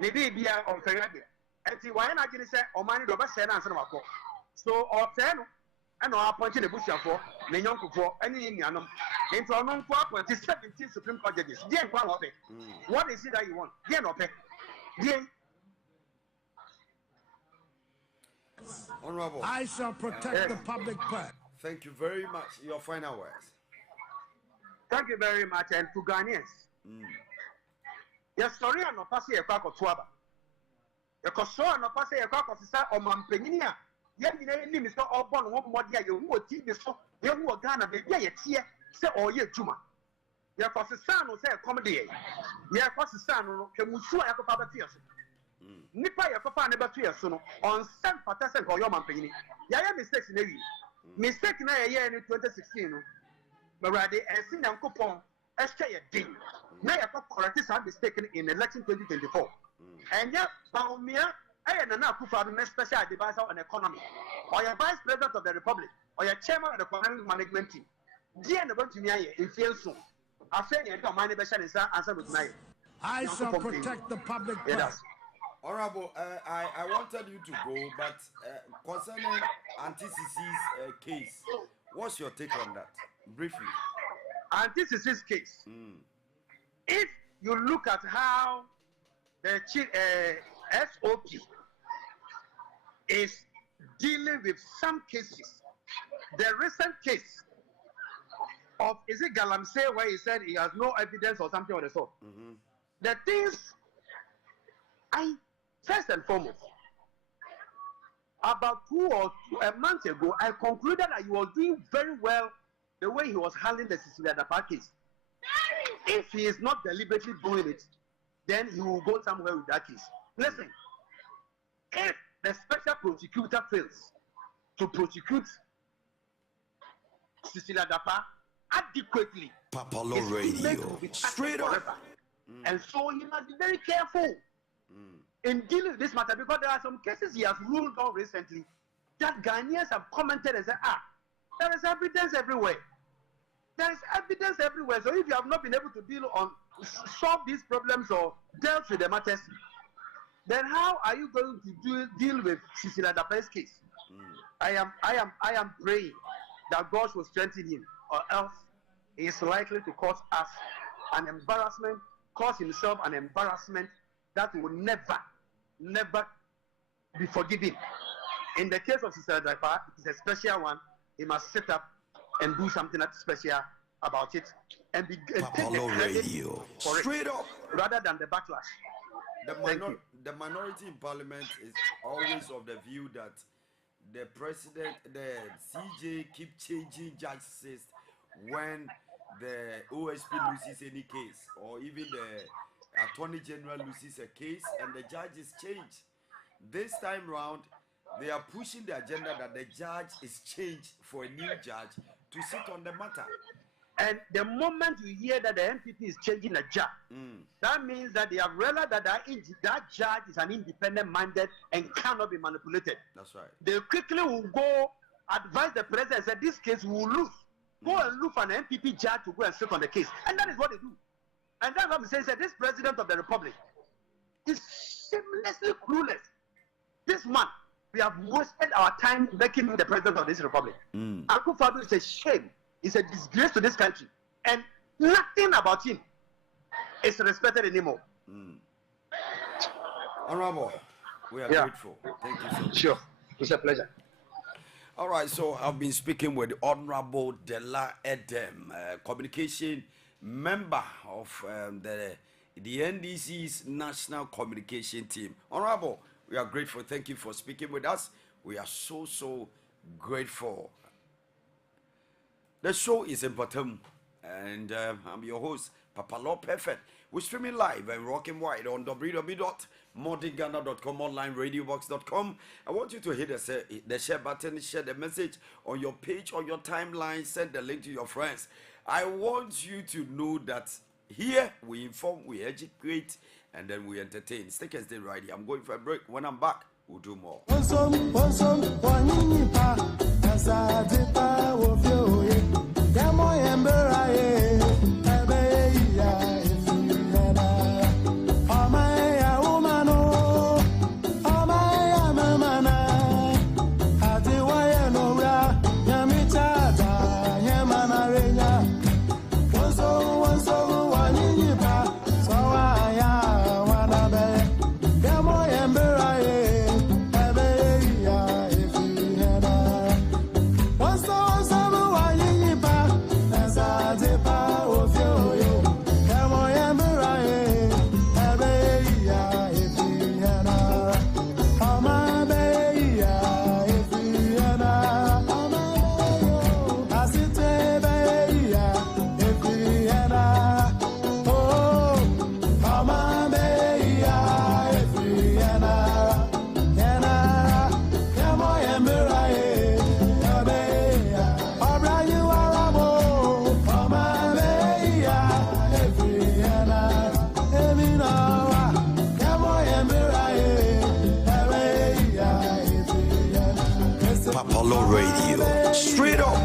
maybe be on Ferradio. And see why I didn't say, "Oh, man, do best send answer my call." So or ten, and I appointed the bush for Nenyonku for any Indianum. And for non for 17 Supreme Court judges. Dear, what is it that you want? Dear, no pay. Dear. Honorable, I shall protect the public purse. thank you very much. Your final words. Thank you very much, and to Ghanaians. Yes, sorry, I'm not passing a crack of Twaba. The Kosovo and passing a crack of Sisa or Mampenia. Yet, you Mr. Obon, one more year, you will teach the so, you will Ghana, the day, say, or ye Juma. Your first son will say a comedy. Your first son can Musu Akopapa Tears. Nipa Yakopa never tears soon on San Patasek or your Mampini. Yaya mistakes in a year. Mistake in a year in 2016. Maradi and Sin and Coupon, Estay a ding. Now, correctly have mistaken in election 2024. And yet, Baumia, I am an AKUFO-ADDO special advisor on economy, or your vice president of the republic, or your chairman of the economic management team. Dear Nabontinia, it feels soon. I say, you don't mind the best answer with me. I shall protect the public purse. Honorable, I wanted you to go, but concerning Anti-CC's case, what's your take on that? Briefly. Anti-CC's case. If you look at how the SOP is dealing with some cases, the recent case of, is it Galamsey, where he said he has no evidence or something of the sort? The things, first and foremost, about a month ago, I concluded that he was doing very well the way he was handling the Cecilia Dapa case. If he is not deliberately doing it, then he will go somewhere with that case. Listen, if the special prosecutor fails to prosecute Cecilia Dapa adequately, Papalaw Radio, straight up. And so he must be very careful in dealing with this matter, because there are some cases he has ruled on recently that Ghanaians have commented and said, there is evidence everywhere. There is evidence everywhere. So if you have not been able to solve these problems or dealt with the matters, then how are you going to deal with Cecilia Dapa's case? I am praying that God will strengthen him, or else he is likely to cause us an embarrassment, cause himself an embarrassment that will never be forgiven. In the case of Cecilia Dapa, it is a special one. He must sit up and do something that's special about it, and take the credit for it, straight up, rather than the backlash. The minority in parliament is always of the view that the president, the CJ, keep changing judges when the OSP loses any case, or even the Attorney General loses a case and the judges change. This time round, they are pushing the agenda that the judge is changed for a new judge to sit on the matter. And the moment you hear that the MPP is changing a judge, that means that they have realized that that judge is an independent minded and cannot be manipulated. That's right. They quickly will go advise the president and say, this case will lose. Go and look for an MPP judge to go and sit on the case. And that is what they do. And that's what I'm saying. This president of the republic is shamelessly clueless. This man, We have wasted our time making him the president of this republic. AKUFO-ADDO is a shame. It's a disgrace to this country. And nothing about him is respected anymore. Honorable, we are grateful. Thank you so much. Sure. It's a pleasure. All right, so I've been speaking with Honorable Dela Edem, communication member of the NDC's National Communication Team. Honorable, we are grateful. Thank you for speaking with us. We are so grateful. The show is Mpɔtam, and I'm your host, Papalaw Perfect. We're streaming live and rocking wide on www.modernghana.com, onlineradiobox.com. I want you to hit the share button, share the message on your page, on your timeline, send the link to your friends. I want you to know that here we inform, we educate, and then we entertain. Stay and stay right here. I'm going for a break. When I'm back, we'll do more. Papalaw Radio, straight up.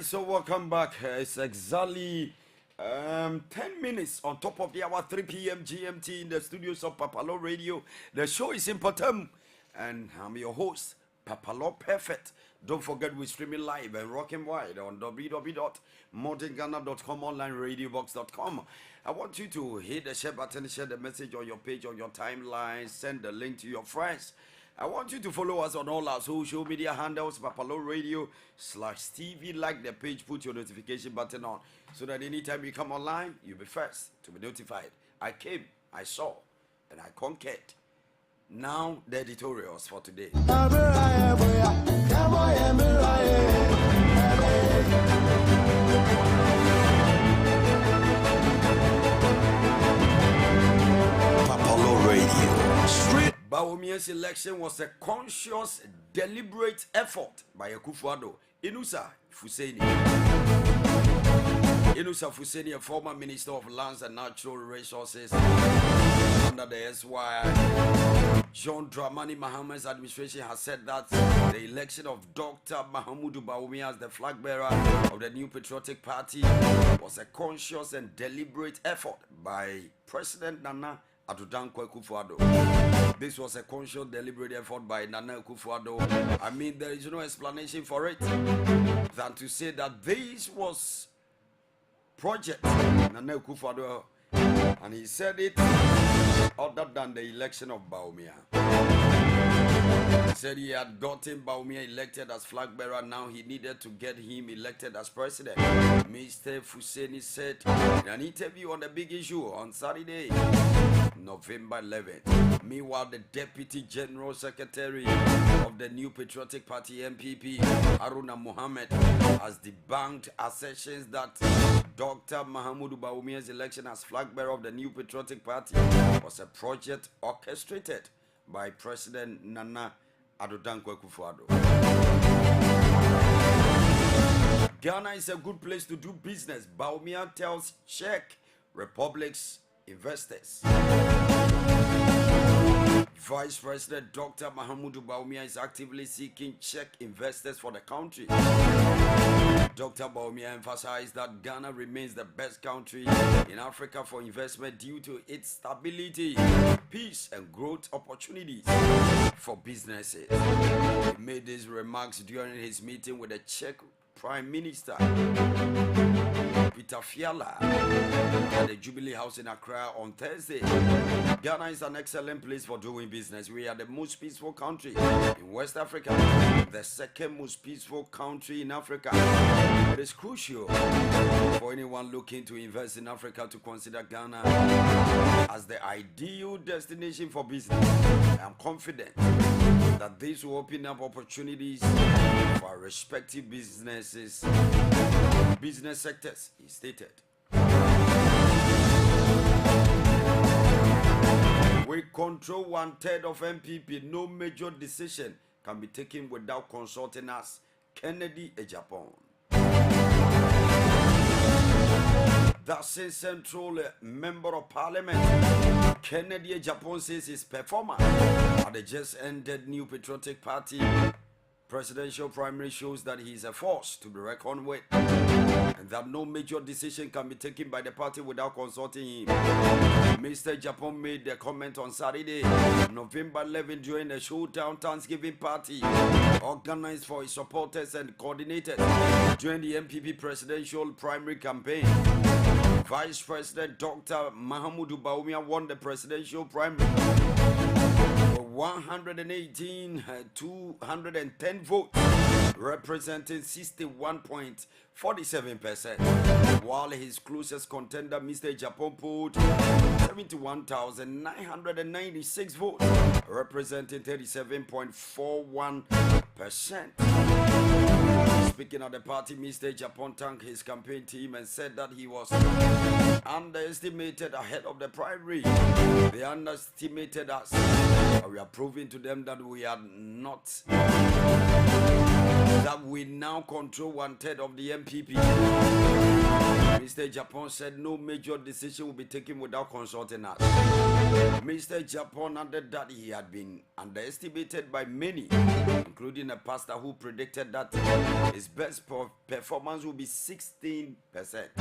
So welcome back. It's exactly 10 minutes on top of the hour, 3 p.m. GMT in the studios of Papalaw Radio. The show is Mpɔtam, and I'm your host, Papalaw Perfect. Don't forget we're streaming live and rocking wide on www.modernghana.com, onlineradiobox.com. I want you to hit the share button, share the message on your page, on your timeline, send the link to your friends. I want you to follow us on all our social media handles, Papalaw Radio/TV. Like the page, put your notification button on so that anytime you come online, you'll be first to be notified. I came, I saw, and I conquered. Now, the editorials for today. Papalaw Radio. Straight. Bawomia's election was a conscious, deliberate effort by AKUFO-ADDO. Inusa Fuseni, a former Minister of Lands and Natural Resources under the SY John Dramani Mahama's administration, has said that the election of Dr. Mahamudu Bawumia as the flag bearer of the New Patriotic Party was a conscious and deliberate effort by President Nana AKUFO-ADDO. This was a conscious, deliberate effort by Nana AKUFO-ADDO. I mean, there is no explanation for it than to say that this was project Nana AKUFO-ADDO, and he said it other than the election of Bawumia. He said he had gotten Bawumia elected as flag bearer. Now he needed to get him elected as president. Mr. Fuseni said in an interview on the big issue on Saturday, November 11th. Meanwhile, the Deputy General Secretary of the New Patriotic Party (NPP), Haruna Mohammed, has debunked assertions that Dr. Mahamudu Bawumia's election as flag bearer of the New Patriotic Party was a project orchestrated by President Nana AKUFO-ADDO. Ghana is a good place to do business, Bawumia tells Czech Republic's investors. Vice President Dr. Mahamudu Bawumia is actively seeking Czech investors for the country. Dr. Bawumia emphasized that Ghana remains the best country in Africa for investment due to its stability, peace, and growth opportunities for businesses. He made these remarks during his meeting with the Czech Prime Minister Peter Fiala at the Jubilee House in Accra on Thursday. Ghana is an excellent place for doing business. We are the most peaceful country in West Africa, the second most peaceful country in Africa. It is crucial for anyone looking to invest in Africa to consider Ghana as the ideal destination for business. I am confident that this will open up opportunities for our respective business sectors, he stated. We control 1/3 of MPP. No major decision can be taken without consulting us. Kennedy Ejapon. That same central member of parliament, Kennedy Ejapon, says his performance at the just ended New Patriotic Party presidential primary shows that he is a force to be reckoned with, and that no major decision can be taken by the party without consulting him. Mr. Japan made the comment on Saturday, November 11, during a showdown Thanksgiving party organized for his supporters and coordinators during the MPP presidential primary campaign. Vice President Dr. Mahamudu Bawumia won the presidential primary 118,210 votes, representing 61.47%, while his closest contender, Mr. Japan, polled 71,996 votes, representing 37.41%. Speaking of the party, Mr. Japan thanked his campaign team and said that he was underestimated ahead of the primary. They underestimated us. We are proving to them that we are not, that we now control 1/3 of the MPP. Mr. Japan said no major decision will be taken without consulting us. Mr. Japan added that he had been underestimated by many, including a pastor who predicted that his best performance will be 16%.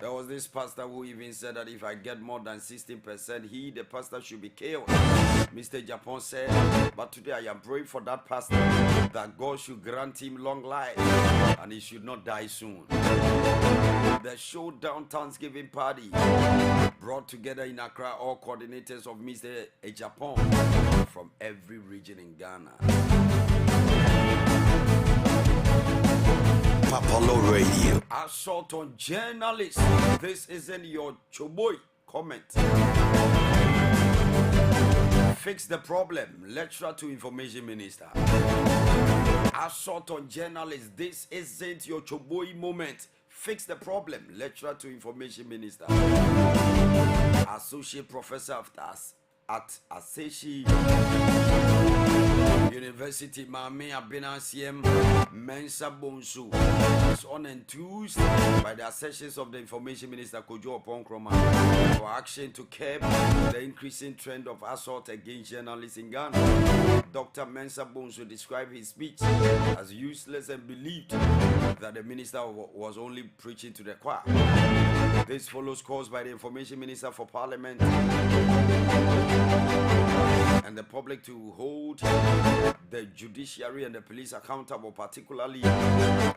There was this pastor who even said that if I get more than 16%, he, the pastor, should be killed. Mr. Japan said, but today I am praying for that pastor that God should grant him long life and he should not die soon. The showdown Thanksgiving party brought together in Accra all coordinators of Mr. Japan from every region in Ghana. Papalaw Radio. Assault on journalists. This isn't your choboy comment. Fix the problem. Lecturer to Information Minister. Assault on journalists. This isn't your choboy moment. Fix the problem. Lecturer to Information Minister. Associate Professor at Aseshi University, Mame Abenasiem Mensa Bonsu is on enthused by the assertions of the Information Minister Kojo Oponkroma for action to curb the increasing trend of assault against journalists in Ghana. Dr. Mensa Bonsu described his speech as useless and believed that the minister was only preaching to the choir. This follows calls by the Information Minister for Parliament and the public to hold the judiciary and the police accountable, particularly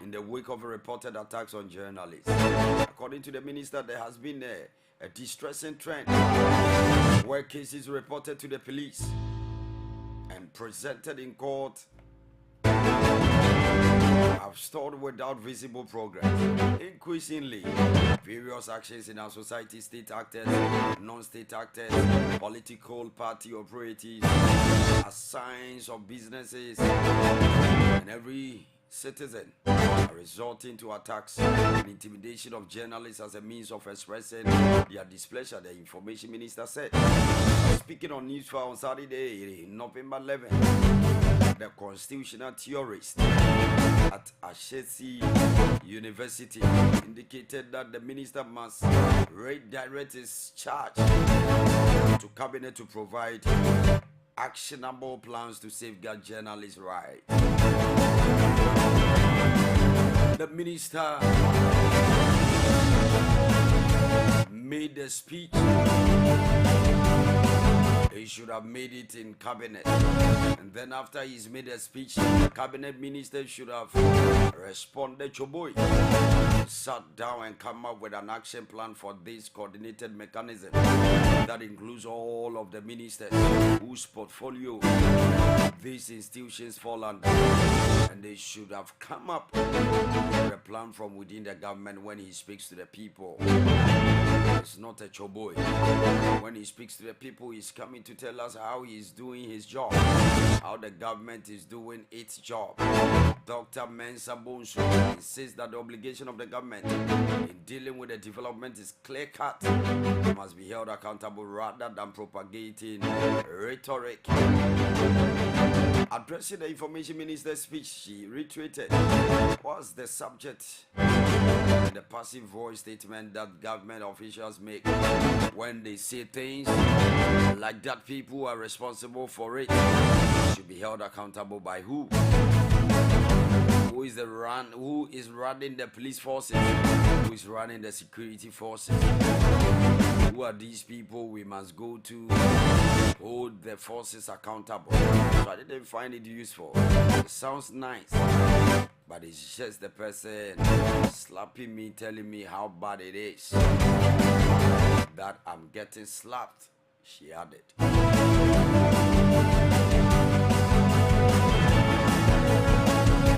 in the wake of reported attacks on journalists. According to the minister, there has been a distressing trend where cases reported to the police and presented in court have stalled without visible progress. Increasingly, various actions in our society, state actors, non-state actors, political party operatives, are signs of businesses, and every citizen are resorting to attacks and intimidation of journalists as a means of expressing their displeasure, the Information Minister said. Speaking on News on Saturday, November 11, the constitutional theorist at Ashesi University indicated that the minister must redirect his charge to cabinet to provide actionable plans to safeguard journalists' rights. The minister made a speech. He should have made it in cabinet, and then after he's made a speech, the cabinet minister should have responded. Choboy sat down and come up with an action plan for this coordinated mechanism that includes all of the ministers whose portfolio these institutions fall under, and they should have come up with a plan from within the government when he speaks to the people. It's not a choboy. When he speaks to the people, he's coming to tell us how he's doing his job, how the government is doing its job. Dr. Mensa Bonsu insists that the obligation of the government in dealing with the development is clear-cut. It must be held accountable rather than propagating rhetoric. Addressing the Information Minister's speech, she reiterated what's the subject in the passive voice statement that government officials make when they say things like that people are responsible for it should be held accountable by who? Who is running the police forces? Who is running the security forces? Who are these people we must go to hold the forces accountable? So I didn't find it useful. It sounds nice, but it's just the person slapping me, telling me how bad it is that I'm getting slapped, she added.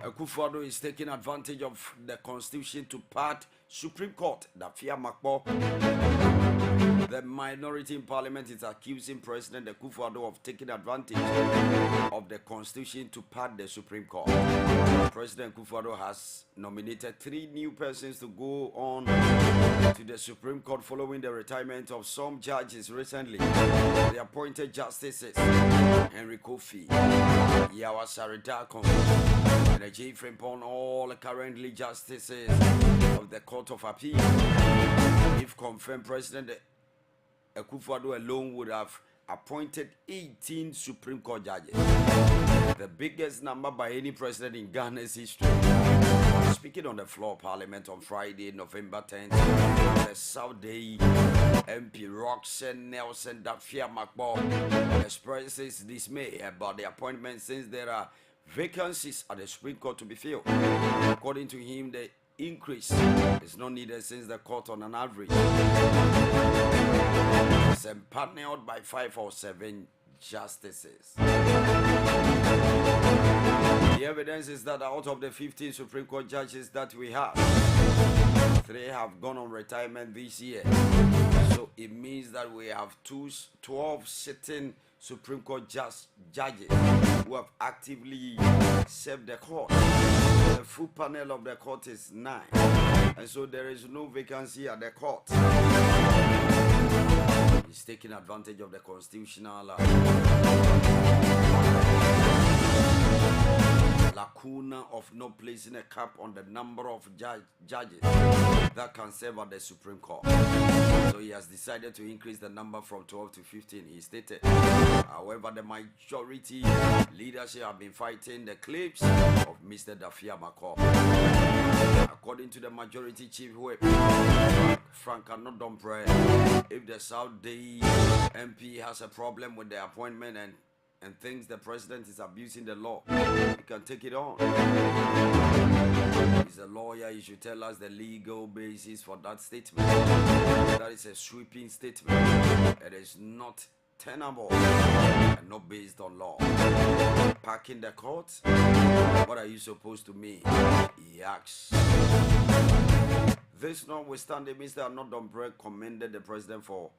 AKUFO-ADDO is taking advantage of the constitution to pad Supreme Court. Dafia Makbo, the minority in parliament, is accusing President AKUFO-ADDO of taking advantage of the constitution to pad the Supreme Court. President AKUFO-ADDO has nominated 3 new persons to go on to the Supreme Court following the retirement of some judges recently. The appointed justices Henry Kofi, Yawa Saridakon, and Ajay Frimpong, all currently justices of the Court of Appeal. If confirmed, President AKUFO-ADDO alone would have appointed 18 Supreme Court judges, the biggest number by any president in Ghana's history. Speaking on the floor of Parliament on Friday, November 10th, the South Day MP Roxanne Nelson Dafia Makbo expresses dismay about the appointment since there are vacancies at the Supreme Court to be filled. According to him, the increase is not needed since the court on an average is empaneled by 5 or 7 justices. The evidence is that out of the 15 Supreme Court judges that we have, 3 have gone on retirement this year. So it means that we have 12 sitting Supreme Court judges who have actively served the court. The full panel of the court is 9, and so there is no vacancy at the court. He's taking advantage of the constitutional lacuna of not placing a cap on the number of judges that can serve at the Supreme Court. So he has decided to increase the number from 12 to 15, he stated. However, the majority leadership have been fighting the claims of Mr. Dafia Makbo. According to the majority chief whip, Frank Anodombre, if the South Day MP has a problem with the appointment and thinks the president is abusing the law, he can take it on. He's a lawyer, he should tell us the legal basis for that statement. That is a sweeping statement. It is not tenable and not based on law. Packing the court, what are you supposed to mean? He asks. This notwithstanding, Mr. Anodombre commended the president for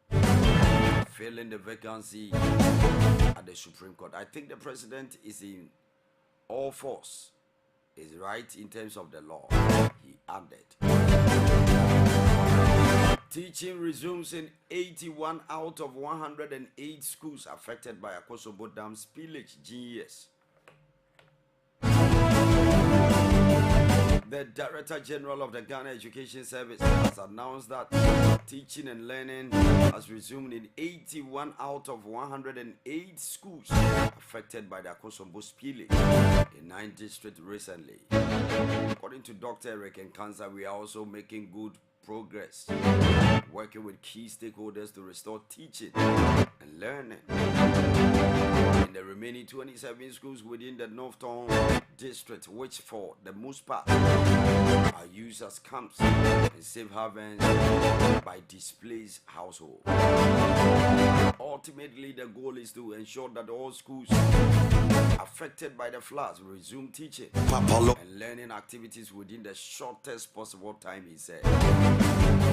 filling the vacancy at the Supreme Court. I think the president is in all force, is right in terms of the law, he added. Teaching resumes in 81 out of 108 schools affected by AKOSOMBO Dam spillage GES. The Director General of the Ghana Education Service has announced that teaching and learning has resumed in 81 out of 108 schools affected by the AKOSOMBO spillage in 9 districts recently. According to Dr. Eric Nkansa, we are also making good progress, working with key stakeholders to restore teaching and learning in the remaining 27 schools within the North Town district, which for the most part are used as camps and safe havens by displaced households. Ultimately, the goal is to ensure that all schools affected by the floods resume teaching and learning activities within the shortest possible time, he said.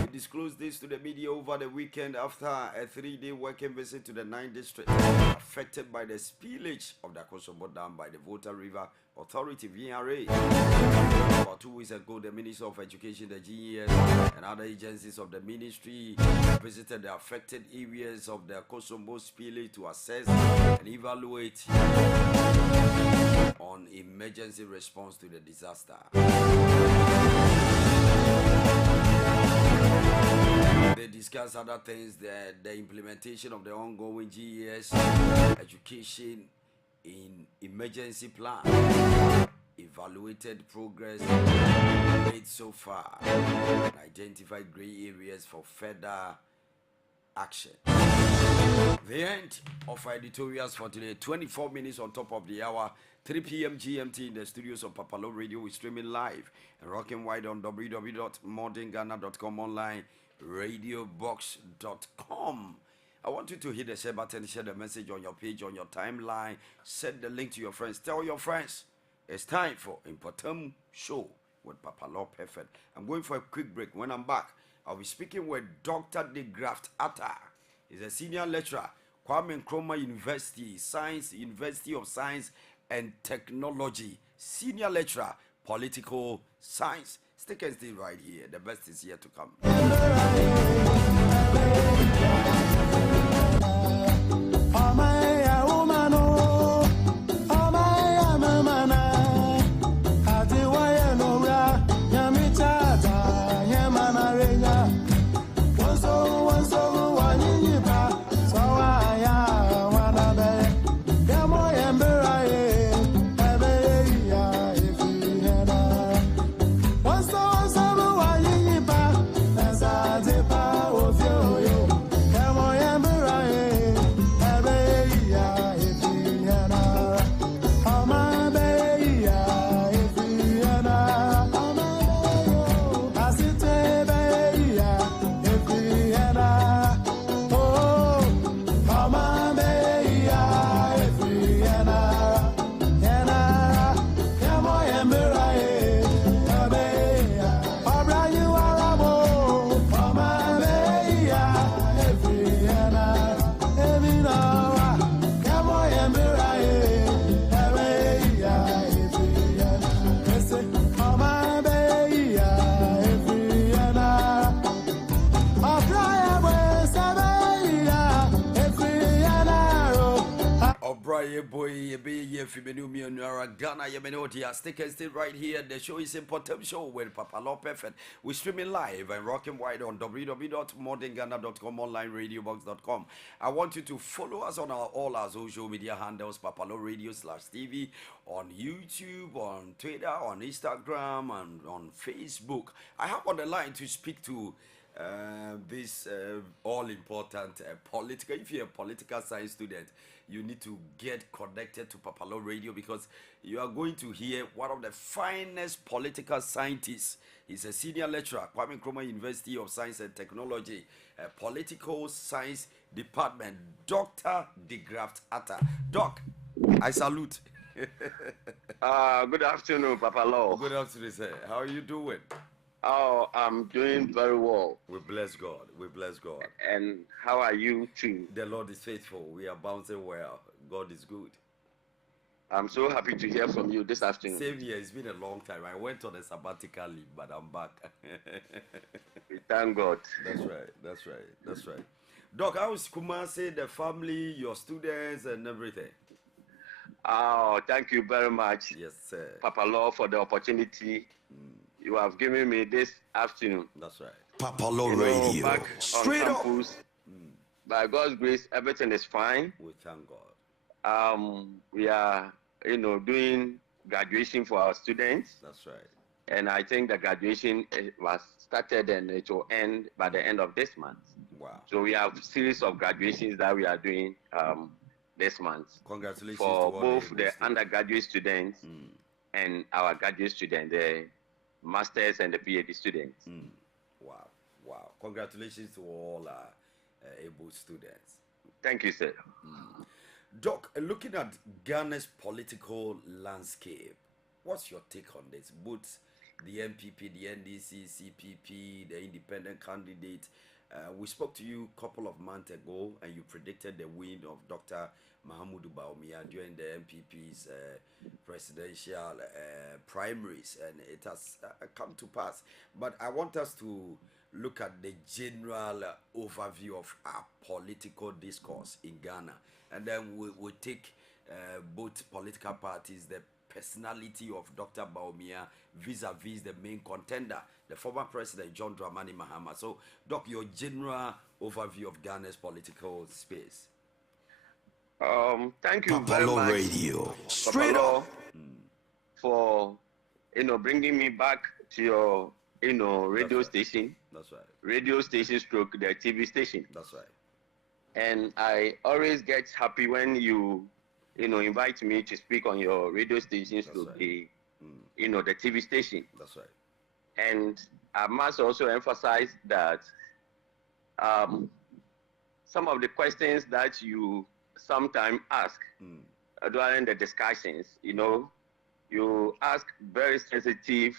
He disclosed this to the media over the weekend after a 3-day working visit to the 9th district affected by the spillage of the AKOSOMBO Dam by the Volta River Authority, VRA. About 2 weeks ago, the Minister of Education, the GES, and other agencies of the ministry visited the affected areas of the AKOSOMBO spillage to assess and evaluate on emergency response to the disaster. They discussed other things, the implementation of the ongoing GES education in emergency plan, evaluated progress made so far, and identified gray areas for further action. The end of our editorials for today. 24 minutes on top of the hour. 3 p.m. GMT in the studios of Papalaw Radio. We're streaming live and rocking wide on www.modernghana.com online, radiobox.com. I want you to hit the share button, share the message on your page, on your timeline, send the link to your friends. Tell your friends it's time for Mpɔtam show with Papalaw Perfect. I'm going for a quick break. When I'm back, I'll be speaking with Dr. DeGraft Atta. He's a senior lecturer, Kwame Nkrumah University, University of Science and Technology, senior lecturer, political science. Stick and stay right here. The best is yet to come. your boy, you be here for me, Ghana, you know, stick and stay right here. The show is Mpɔtam show with Papalaw Perfect. We're streaming live and rocking wide on www.modernghana.com, onlineradiobox.com. I want you to follow us on all our social media handles, Papalaw Radio /TV, on YouTube, on Twitter, on Instagram, and on Facebook. I have on the line to speak to this all-important political. If you're a political science student, you need to get connected to Papalaw Radio because you are going to hear one of the finest political scientists. He's a senior lecturer at Kwame Nkrumah University of Science and Technology, Political Science Department, Dr. De Graft Atta. Doc, I salute. Good afternoon, Papalaw. Good afternoon, sir. How are you doing? Oh, I'm doing very well. We bless God. We bless God. And how are you too? The Lord is faithful. We are bouncing well. God is good. I'm so happy to hear from you this afternoon. Same here. It's been a long time. I went on a sabbatical leave, but I'm back. We thank God. That's right. That's right. That's right. Doc, how's Kumasi, the family, your students, and everything? Oh, thank you very much. Yes, sir. Papalaw, for the opportunity you have given me this afternoon. That's right. Papalaw Radio. Back Straight on up. campus, by God's grace, everything is fine. We thank God. We are, doing graduation for our students. That's right. And I think the graduation was started and it will end by the end of this month. Wow. So we have a series of graduations that we are doing this month. Congratulations for to all both the students. undergraduate students and our graduate students, the masters and the PhD students. Wow. Wow. Congratulations to all able students. Thank you, sir. Doc, looking at Ghana's political landscape, what's your take on this? Both the MPP, the NDC, CPP, the independent candidate. We spoke to you a couple of months ago and you predicted the win of Dr. Mahamudu Bawumia during the MPP's presidential primaries, and it has come to pass. But I want us to look at the general overview of our political discourse in Ghana, and then we'll take both political parties, the personality of Dr. Bawumia vis-a-vis the main contender, the former president John Dramani Mahama. So, Doc, your general overview of Ghana's political space. Thank you very Papalaw much, Radio. Straight up. for bringing me back to your radio station. That's right. Radio station stroke the TV station. That's right. And I always get happy when you invite me to speak on your radio station stroke right. the TV station. That's right. And I must also emphasize that some of the questions that you sometimes ask during the discussions, you ask very sensitive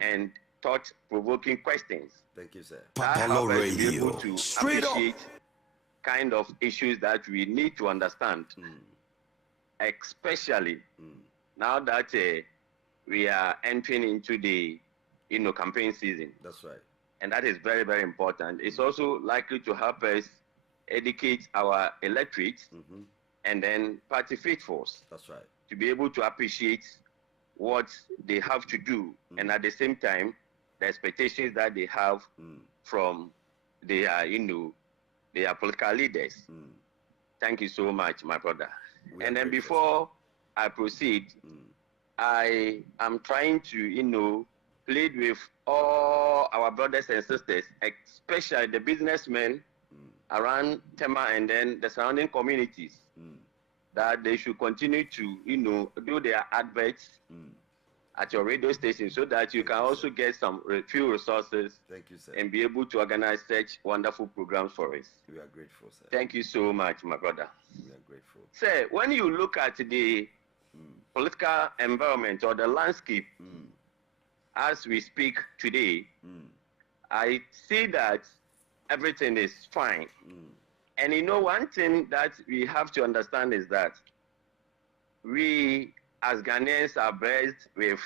and thought-provoking questions. Thank you, sir. That Papalaw helps us to be able Radio. to Straight up. appreciate kind of issues that we need to understand, especially now that we are entering into the campaign season. That's right. And that is very, very important. It's also likely to help us educate our electorate and then party faithfuls That's right. to be able to appreciate what they have to do, and at the same time, the expectations that they have from their, their political leaders. Thank you so much, my brother. And then before I proceed, I am trying to, plead with all our brothers and sisters, especially the businessmen around Tema and then the surrounding communities, that they should continue to, do their adverts at your radio station so that you can also get some few resources. Thank you, sir. And be able to organize such wonderful programs for us. We are grateful, sir. Thank you so much, my brother. We are grateful. Sir, when you look at the political environment or the landscape as we speak today, I see that everything is fine. And one thing that we have to understand is that we as Ghanaians are blessed with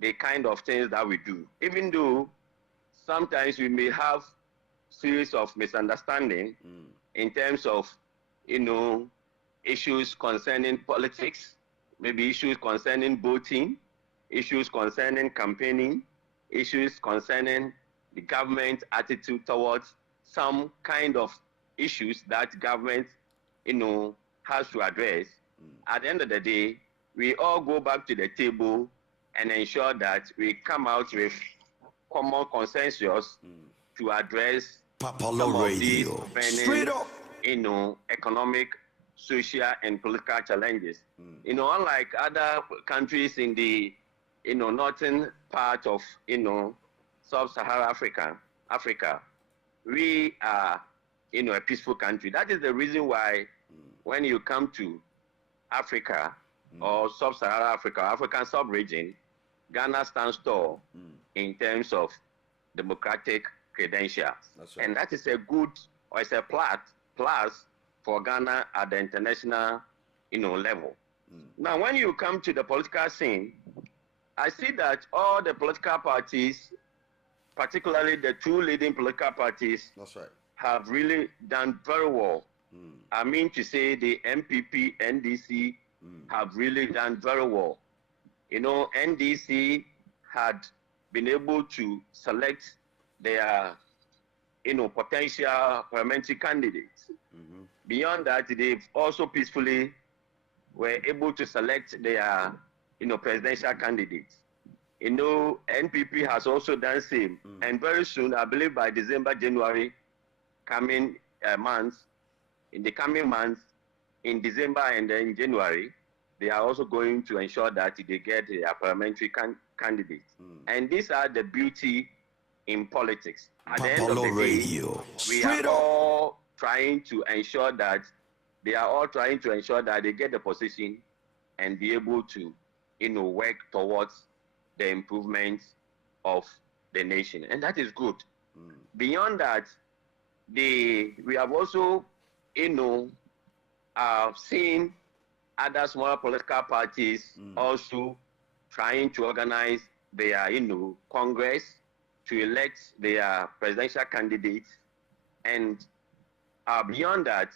the kind of things that we do. Even though sometimes we may have series of misunderstanding in terms of, issues concerning politics, maybe issues concerning voting, issues concerning campaigning, issues concerning the government attitude towards some kind of issues that government, has to address. At the end of the day, we all go back to the table and ensure that we come out with common consensus to address Papalaw Radio. Straight up. Economic, social, and political challenges. Unlike other countries in the, northern part of, sub-Saharan Africa, we are, a peaceful country. That is the reason why when you come to Africa or sub-Saharan Africa, African sub-region, Ghana stands tall in terms of democratic credentials. That's right. And that is a good, or it's a plus for Ghana at the international, level. Now, when you come to the political scene, I see that all the political parties, particularly the two leading political parties, that's right, have really done very well. I mean to say the MPP, NDC have really done very well. NDC had been able to select their, potential parliamentary candidates. Beyond that, they've also peacefully were able to select their, presidential candidates. NPP has also done same. And very soon, I believe by December, January, in the coming months, in December and then in January, they are also going to ensure that they get their parliamentary candidates. And these are the beauty in politics. At the end of the day, we are all trying to ensure that they get the position and be able to, work towards the improvement of the nation. And that is good. Beyond that, we have also, seen other small political parties also trying to organize their, Congress to elect their presidential candidates. And beyond that,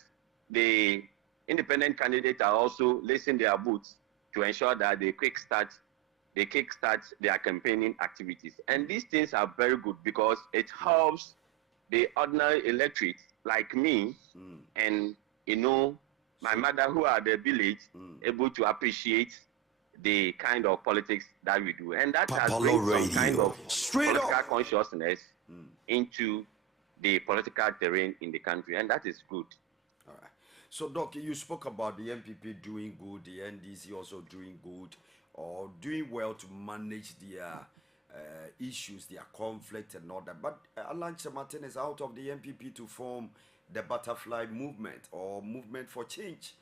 the independent candidates are also lacing their boots to ensure that they kickstart their campaigning activities. And these things are very good because it helps the ordinary electorate like me and, my mother who are the village able to appreciate the kind of politics that we do. And that has brought some kind of political consciousness into the political terrain in the country. And that is good. All right. So, Doc, you spoke about the MPP doing good, the NDC also doing good, or doing well to manage their issues, their conflict and all that. But Alan Martin is out of the MPP to form the butterfly movement or movement for change.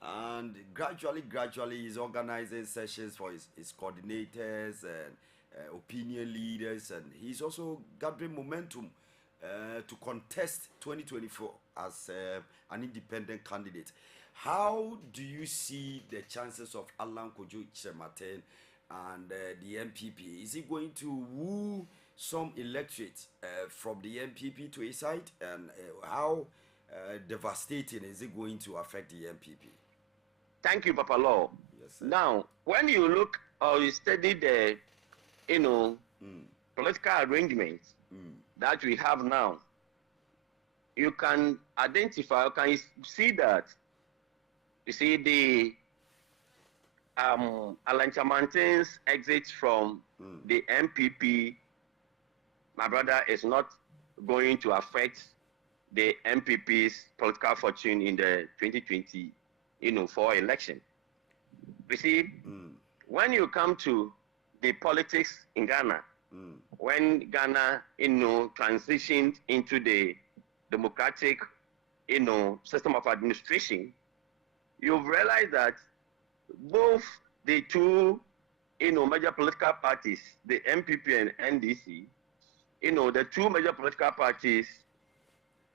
And gradually he's organizing sessions for his coordinators and opinion leaders. And he's also gathering momentum to contest 2024 as an independent candidate. How do you see the chances of Alan Martin and the MPP? Is he going to woo some electorate from the MPP to his side? And how devastating is it going to affect the MPP? Thank you, Papalaw. Yes, sir. Now, when you look or you study the, political arrangements that we have now, you can identify, you can see that, the Alan Chamantin's exit from the MPP, my brother, is not going to affect the MPP's political fortune in the 2024 election. You see, when you come to the politics in Ghana, when Ghana, transitioned into the democratic, system of administration, you've realized that both the two, major political parties, the MPP and NDC, the two major political parties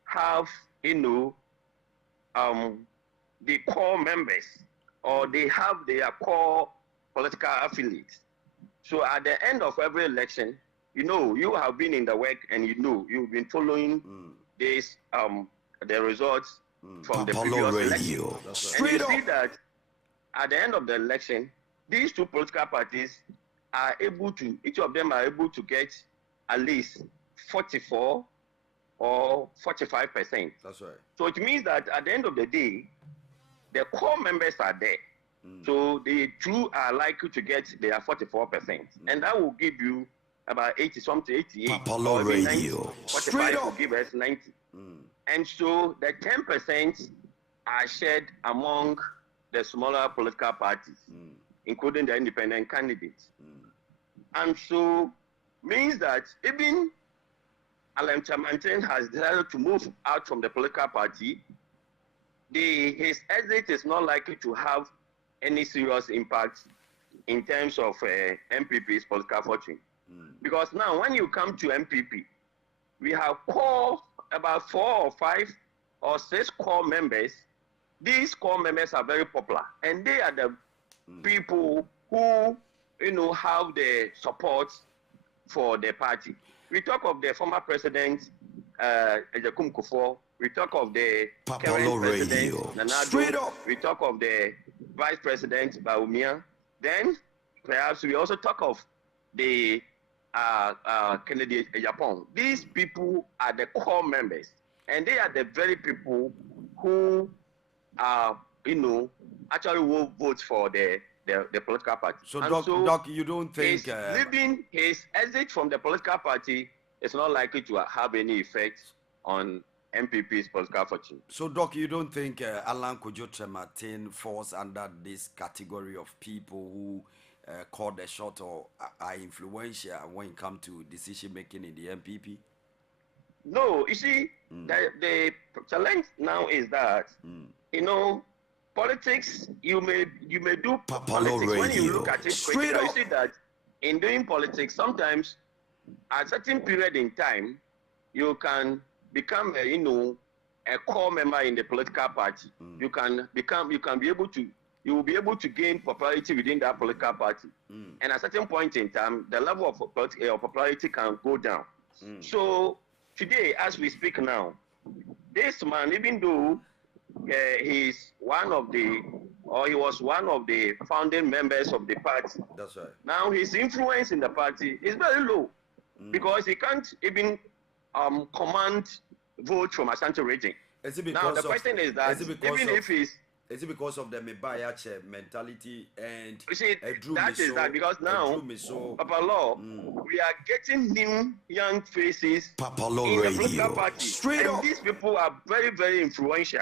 have, the core members, or they have their core political affiliates. So at the end of every election, you have been in the work and you've been following this, the results from the Papalaw previous Radio. election. And Straight you up. see that at the end of the election, these two political parties are able to, each of them are able to get at least 44 or 45%. That's right. So it means that at the end of the day, the core members are there. So the two are likely to get their 44%. And that will give you about 80 something, 88. Papalaw or maybe 90. Radio. 45 Straight will up. give us 90. And so the 10% are shared among the smaller political parties, including the independent candidates. And so means that even Alan Chamantin has decided to move out from the political party, his exit is not likely to have any serious impact in terms of MPP's political fortune. Because now when you come to MPP, we have about 4 or 5 or 6 core members. These core members are very popular, and they are the people who, have the support for the party. We talk of the former president, Ejakum Kufuor. We talk of the Papalaw current president, Radio. Nana Straight Addo. up. We talk of the vice president, Baumia. Then perhaps we also talk of the candidate Japan. These people are the core members, and they are the very people who actually will vote for the political party. So, And Doc, you don't think his exit from the political party is not likely to have any effect on MPP's political fortune. So, Doc, you don't think Alan Kojo Martin falls under this category of people who call the shot or are influential when it comes to decision making in the MPP? No, you see, the challenge now is that politics. You may do Papalaw politics when you Radio. look at it Straight critically. You up. see that in doing politics, sometimes at a certain period in time, you can become a core member in the political party. You will be able to gain popularity within that political party. And at a certain point in time, the level of popularity can go down. So today, as we speak now, this man, even though he was one of the founding members of the party, That's right. now his influence in the party is very low because he can't even command vote from Ashanti region. Is it Now because the question is that is it because even of- if he's Is it because of the Mebayache mentality and you see, Edru that is Miso, that because now, Edru Miso, Papalaw, we are getting new young faces Papalaw in the political Radio. party. Straight And up. these people are very, very influential.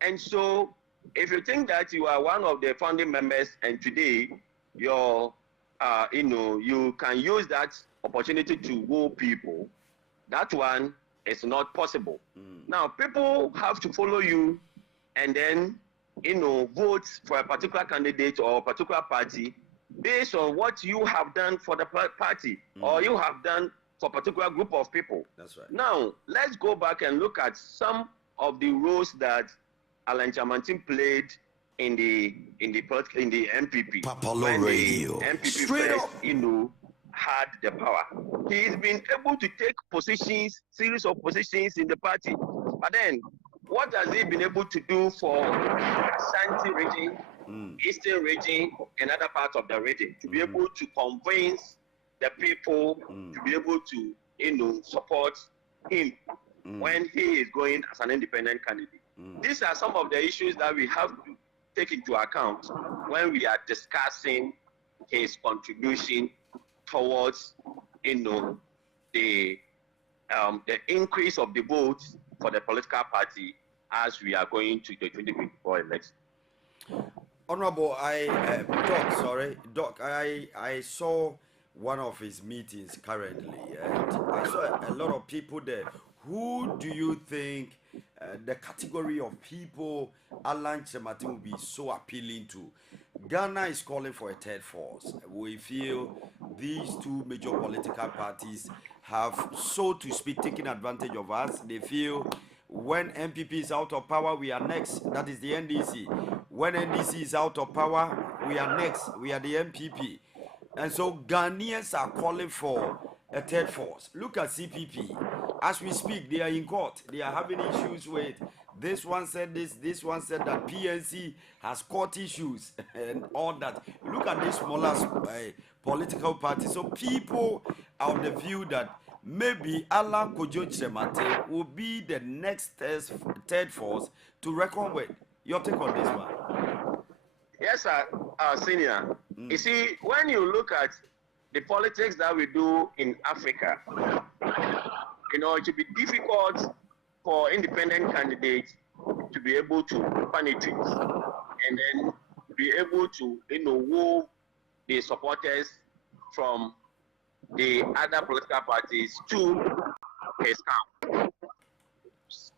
And so, if you think that you are one of the founding members and today you can use that opportunity to woo people, that one is not possible. Now, people have to follow you and then vote for a particular candidate or a particular party based on what you have done for the party or you have done for a particular group of people. That's right. Now, let's go back and look at some of the roles that Alan Chamantin played in the MPP. Papalaw when Radio. the MPP Straight first, up. had the power. He's been able to take series of positions in the party. But then, what has he been able to do for Ashanti region, Eastern region, and other parts of the region to be able to convince the people to be able to, support him when he is going as an independent candidate? These are some of the issues that we have to take into account when we are discussing his contribution towards, the increase of the votes for the political party as we are going to the 2024 election. Honorable, Doc, I saw one of his meetings currently, and I saw a lot of people there. Who do you think the category of people Alan Chemati will be so appealing to? Ghana is calling for a third force. We feel these two major political parties have, so to speak, taken advantage of us. They feel when MPP is out of power, we are next. That is the NDC. When NDC is out of power, we are next. We are the MPP. And so Ghanaians are calling for a third force. Look at CPP. As we speak, they are in court. They are having issues with This one said this one said that PNC has court issues and all that. Look at this smaller political party. So people are of the view that maybe Alan Kojo Chemate will be the next third force to reckon with. Your take on this one? Yes, sir, senior. You see, when you look at the politics that we do in Africa, it will be difficult for independent candidates to be able to penetrate and then be able to, woo the supporters from the other political parties to his camp.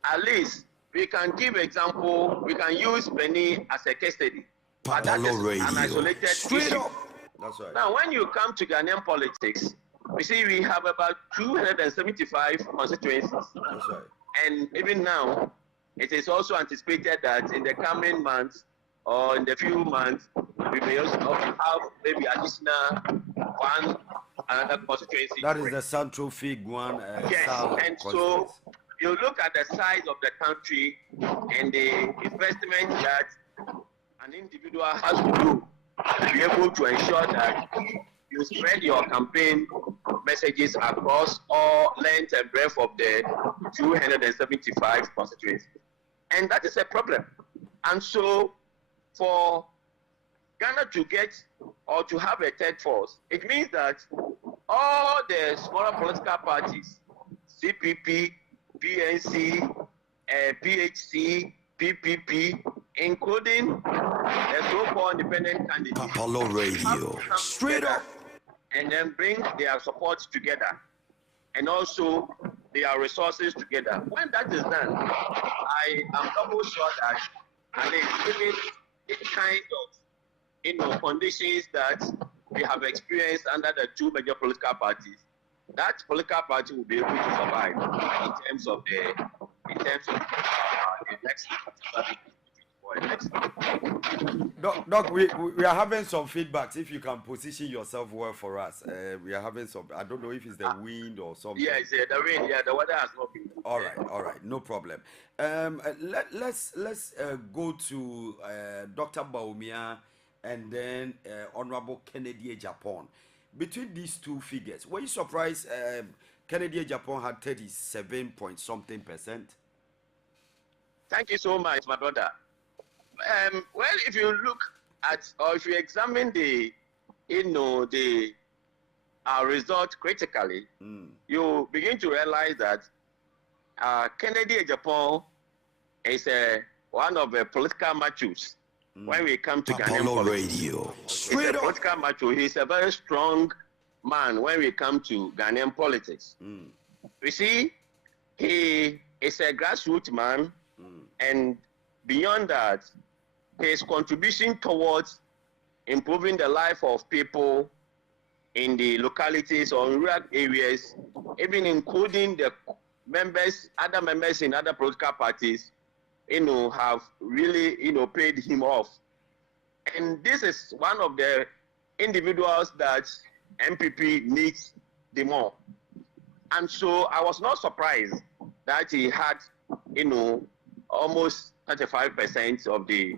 At least we can give example, we can use Benin as a case study. But that is an isolated issue. That's right. Now, when you come to Ghanaian politics, we see we have about 275 constituencies. That's right. And even now, it is also anticipated that in the coming months or in the few months, we may also have maybe additional another constituency. That is the Central Fig one. Yes, and so you look at the size of the country and the investment that an individual has to do to be able to ensure that you spread your campaign messages across all length and breadth of the 275 constituencies. And that is a problem. And so for Ghana to get or to have a third force, it means that all the smaller political parties, CPP, PNC, PHC, PPP, including the so-called independent candidates, Papalaw Radio, straight up, and then bring their support together, and also their resources together. When that is done, I am double sure that, and given the kind of conditions that we have experienced under the two major political parties, that political party will be able to survive in terms of the election. Doc, we are having some feedbacks. If you can position yourself well for us, we are having some. I don't know if it's the wind or something. Yes, the wind. Yeah, the weather has not been. All right, no problem. Let's go to Dr. Baumia and then Honorable Kennedy Japan. Between these two figures, were you surprised? Kennedy Japan had 37 point something %. Thank you so much, my brother. Well, if you look at or if you examine the result critically, you begin to realize that Kennedy Japan is one of the political machos when we come to Ghanaian politics. Radio, He's a political macho. He's a very strong man when we come to Ghanaian politics. You see, he is a grassroots man, and beyond that, his contribution towards improving the life of people in the localities or rural areas, even including the other members in other political parties, have really, paid him off. And this is one of the individuals that MPP needs the more. And so I was not surprised that he had, almost 35% of the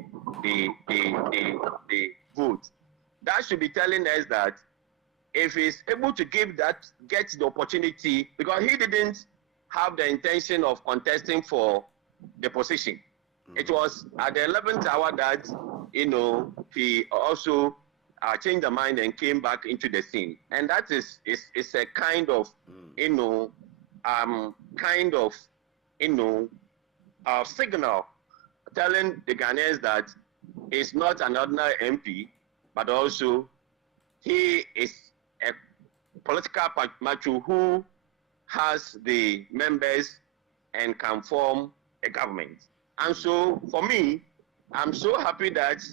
vote. That should be telling us that if he's able to get the opportunity, because he didn't have the intention of contesting for the position. It was at the 11th hour that, he also changed the mind and came back into the scene. And that is a kind of, signal telling the Ghanaians that he's not an ordinary MP, but also he is a political macho who has the members and can form a government. And so for me, I'm so happy that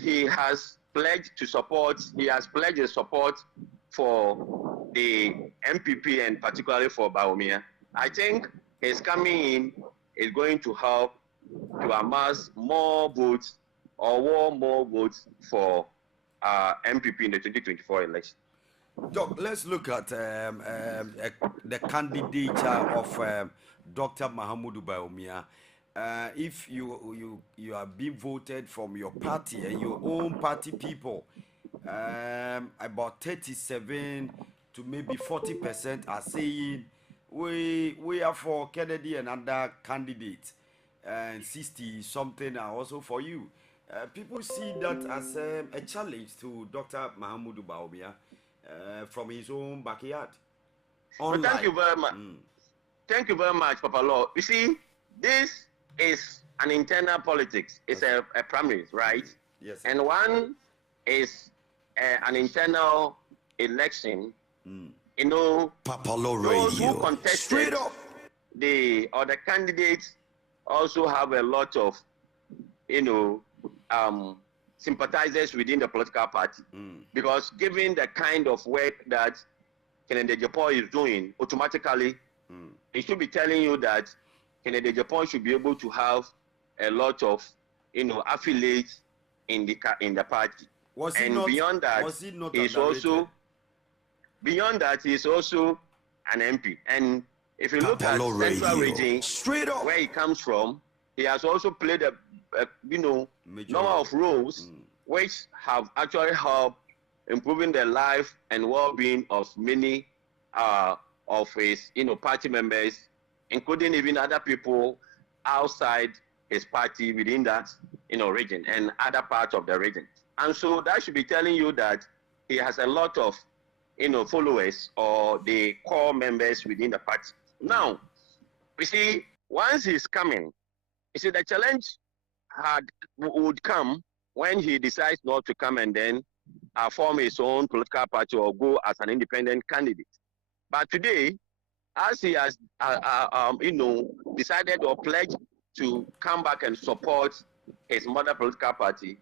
he has pledged his support for the MPP and particularly for Baumia. I think his coming in is going to help to amass more votes or won more votes for MPP in the 2024 election. Doc, let's look at the candidature of Dr. Mahamudu Bawumia. if you are being voted from your party and your own party people, about 37 to maybe 40% are saying we are for Kennedy and other candidates, and 60 something are also for you. People see that as a challenge to Dr. Mahamudu Bawumia from his own backyard. Well, thank you very much. Thank you very much, Papalaw. You see, this is an internal politics. It's a primary, right? Yes. And one is an internal election. You know, Papalaw those who Radio. contested Straight up. the other candidates also have a lot of, you know, sympathizers within the political party. Because given the kind of work that Kennedy Japan is doing, automatically, it should be telling you that Kennedy Japan should be able to have a lot of, you know, affiliates in the party. Beyond that, he's also an MP. And if you look at Central Region, where he comes from, he has also played a you know, number of roles which have actually helped improving the life and well-being of many of his, you know, party members, including even other people outside his party within that, you know, region and other parts of the region. And so that should be telling you that he has a lot of, you know, followers or the core members within the party. Now, you see, once he's coming, you see, the challenge would come when he decides not to come and then form his own political party or go as an independent candidate. But today, as he has, you know, decided or pledged to come back and support his mother political party,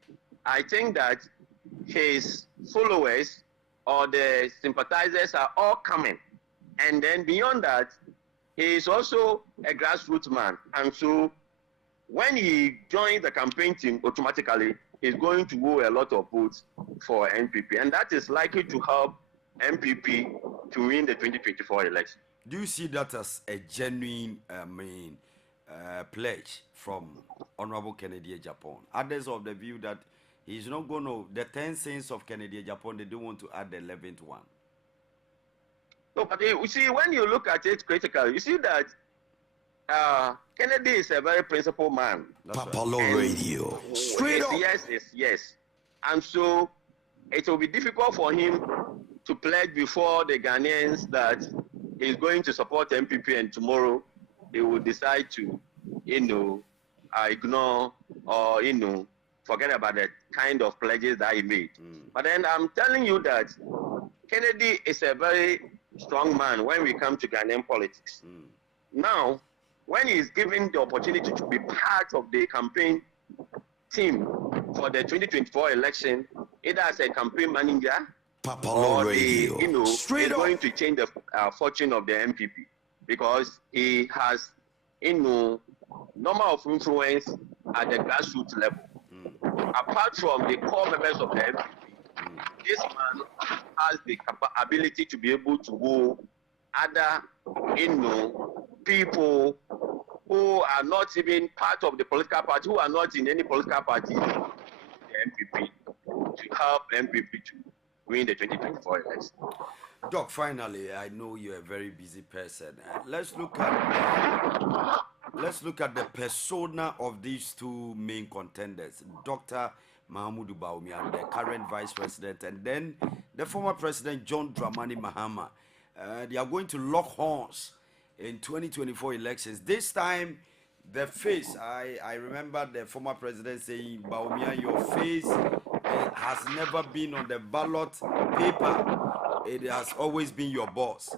I think that his followers or the sympathizers are all coming. And then beyond that, he is also a grassroots man. And so when he joins the campaign team, automatically, he's going to woo a lot of votes for NPP. And that is likely to help NPP to win the 2024 election. Do you see that as a genuine, pledge from Honorable Kennedy Japan? Others of the view that he's not going to, the 10 cents of Kennedy Japan, they don't want to add the 11th one. No, but you see, when you look at it critically, you see that Kennedy is a very principled man. Papalaw Radio. Straight up. Yes is yes. And so it will be difficult for him to pledge before the Ghanaians that he's going to support MPP and tomorrow he will decide to, you know, ignore or, you know, forget about the kind of pledges that he made. But then I'm telling you that Kennedy is a very strong man when we come to Ghanaian politics. Now, when he's given the opportunity to be part of the campaign team for the 2024 election, either as a campaign manager Papalaw Radio. You know, Straight up. going to change the fortune of the MPP because he has, you know, number of influence at the grassroots level. Apart from the core members of the MPP, this man has the ability to be able to go other, you know, people who are not even part of the political party, who are not in any political party, the MPP, to help MPP to win the 2024 election. Doc, finally, I know you're a very busy person. Let's look at the persona of these two main contenders, Dr. Mahamudu Bawumia, the current vice president, and then the former president, John Dramani Mahama. They are going to lock horns in 2024 elections. This time, the face, I remember the former president saying, Bawumia, your face has never been on the ballot paper. It has always been your boss.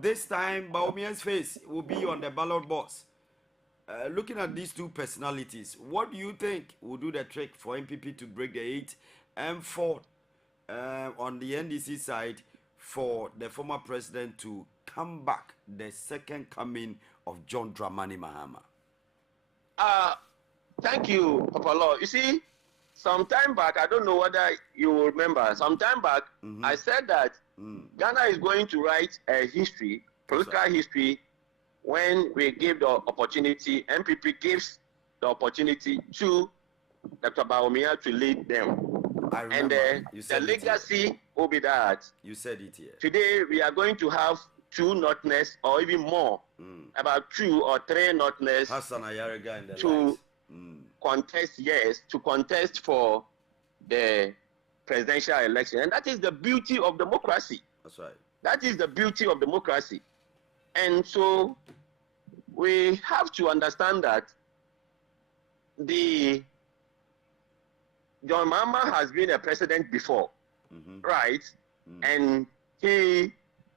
This time, Bawumia's face will be on the ballot box. Looking at these two personalities, what do you think will do the trick for MPP to break the 8 and 4 on the NDC side for the former president to come back, the second coming of John Dramani Mahama? Thank you, Papalaw. You see, some time back, I don't know whether you will remember, some time back, I said that Ghana is going to write a history, political history, when we give the opportunity, MPP gives the opportunity to Dr. Bawumia to lead them. I remember. And the legacy will be that. You said it here. Today we are going to have 2 Northerners or even more, about 2 or 3 Northerners to contest, to contest for the presidential election. And that is the beauty of democracy. That's right. That is the beauty of democracy. And so we have to understand that John Mahama has been a president before, right? And he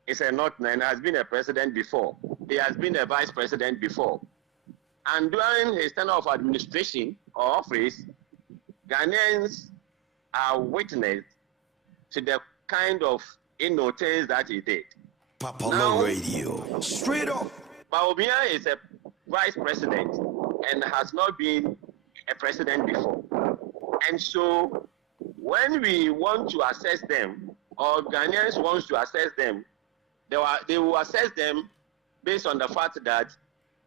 is a Northerner and has been a president before. He has been a vice president before. And during his tenure of administration or office, Ghanaians are witness to the kind of things that he did. Papalaw Radio, straight up. Bawumia is a vice president and has not been a president before. And so when we want to assess them, or Ghanaians want to assess them, they will assess them based on the fact that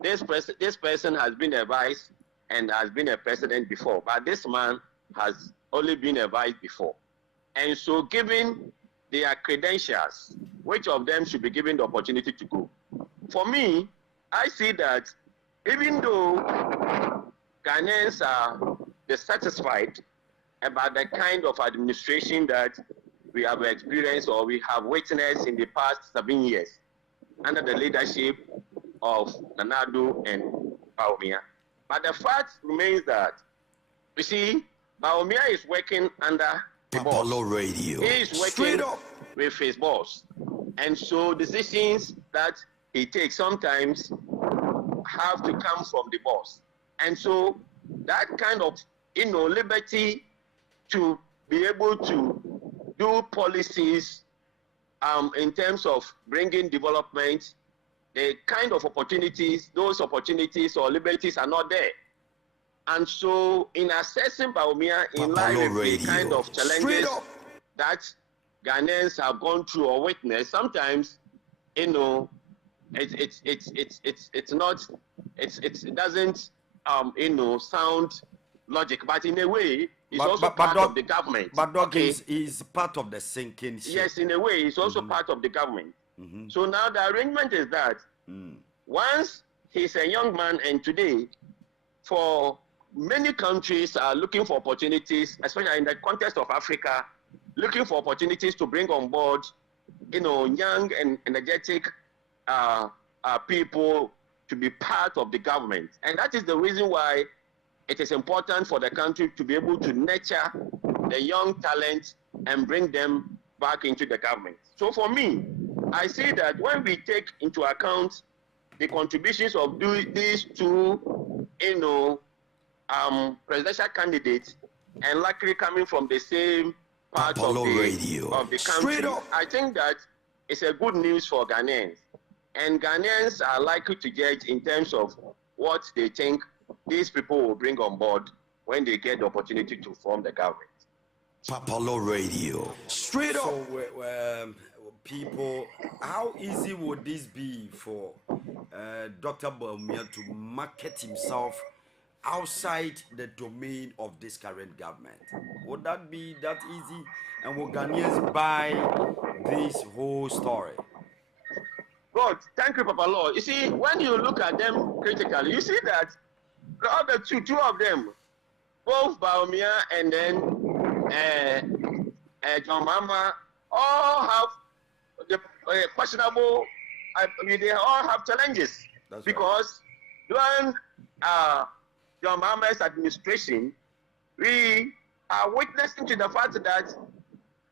this person has been a vice and has been a president before, but this man has only been a vice before. And so given their credentials, which of them should be given the opportunity to go? For me, I see that even though Ghanaians are dissatisfied about the kind of administration that we have experienced or we have witnessed in the past 7 years under the leadership of Nana Addo and Bawumia. But the fact remains that, you see, Bawumia is working under the boss. Radio. He is working with his boss. And so decisions that he takes sometimes have to come from the boss. And so that kind of, liberty to be able to do policies in terms of bringing development, the kind of opportunities, those opportunities or liberties are not there. And so in assessing Bawumia in line with the kind of challenges that Ghanaians have gone through or witnessed, sometimes, it doesn't, sound logic, but in a way, it's also part of the government. But is part of the sinking ship. Yes, in a way, it's also part of the government. So now the arrangement is that once he's a young man, and today, for many countries are looking for opportunities, especially in the context of Africa, looking for opportunities to bring on board, young and energetic people to be part of the government. And that is the reason why it is important for the country to be able to nurture the young talent and bring them back into the government. So for me, I see that when we take into account the contributions of these 2, presidential candidates, and likely coming from the same part of the country, I think that it's a good news for Ghanaians. And Ghanaians are likely to judge in terms of what they think these people will bring on board when they get the opportunity to form the government. Papalaw Radio, straight up. So, people, how easy would this be for Dr. Bawumia to market himself outside the domain of this current government? Would that be that easy? And will Ghanaians buy this whole story? Good. Thank you, Papalaw. You see, when you look at them critically, you see that all the two of them, both Bawumia and then John Mahama, all have the questionable, they all have challenges. That's because during John Mahama's administration, we are witnessing to the fact that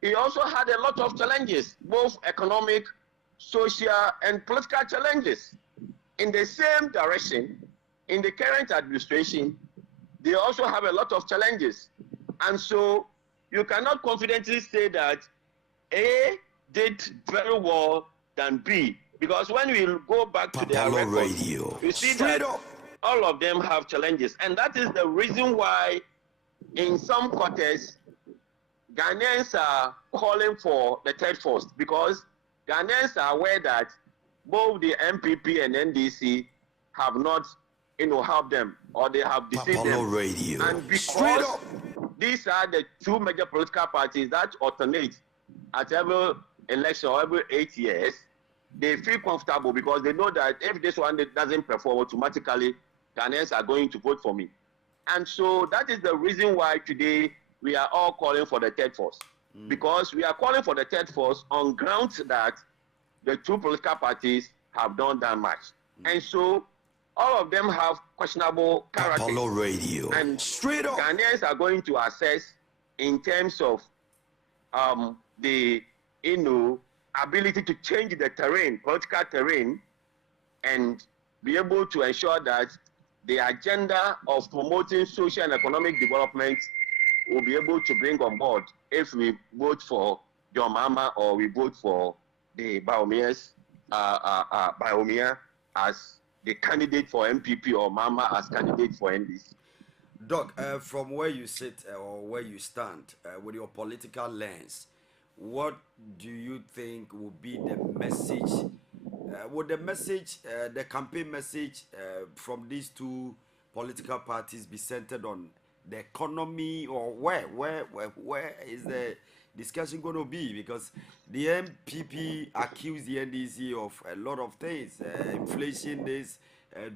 he also had a lot of challenges, both economic, social, and political challenges. In the same direction, in the current administration, they also have a lot of challenges. And so you cannot confidently say that A did very well than B, because when we go back to their record, you see that all of them have challenges. And that is the reason why in some quarters, Ghanaians are calling for the third force, because Ghanaians are aware that both the MPP and NDC have not, helped them, or they have deceived Papalaw them. Radio. And because these are the two major political parties that alternate at every election or every 8 years, they feel comfortable because they know that if this one doesn't perform, automatically Ghanaians are going to vote for me. And so that is the reason why today we are all calling for the third force. Because we are calling for the third force on grounds that the two political parties have done that much. And so all of them have questionable character. Papalaw Radio. And straight up, Ghanaians are going to assess in terms of the ability to change the terrain, political terrain, and be able to ensure that the agenda of promoting social and economic development will be able to bring on board if we vote for John Mahama or we vote for the Bawumia as the candidate for MPP or Mahama as candidate for NDC. Doc, from where you sit or where you stand with your political lens, what do you think will be the message? Would the message, the campaign message from these two political parties be centered on the economy, or where is the discussion going to be? Because the MPP accused the NDC of a lot of things, inflation this,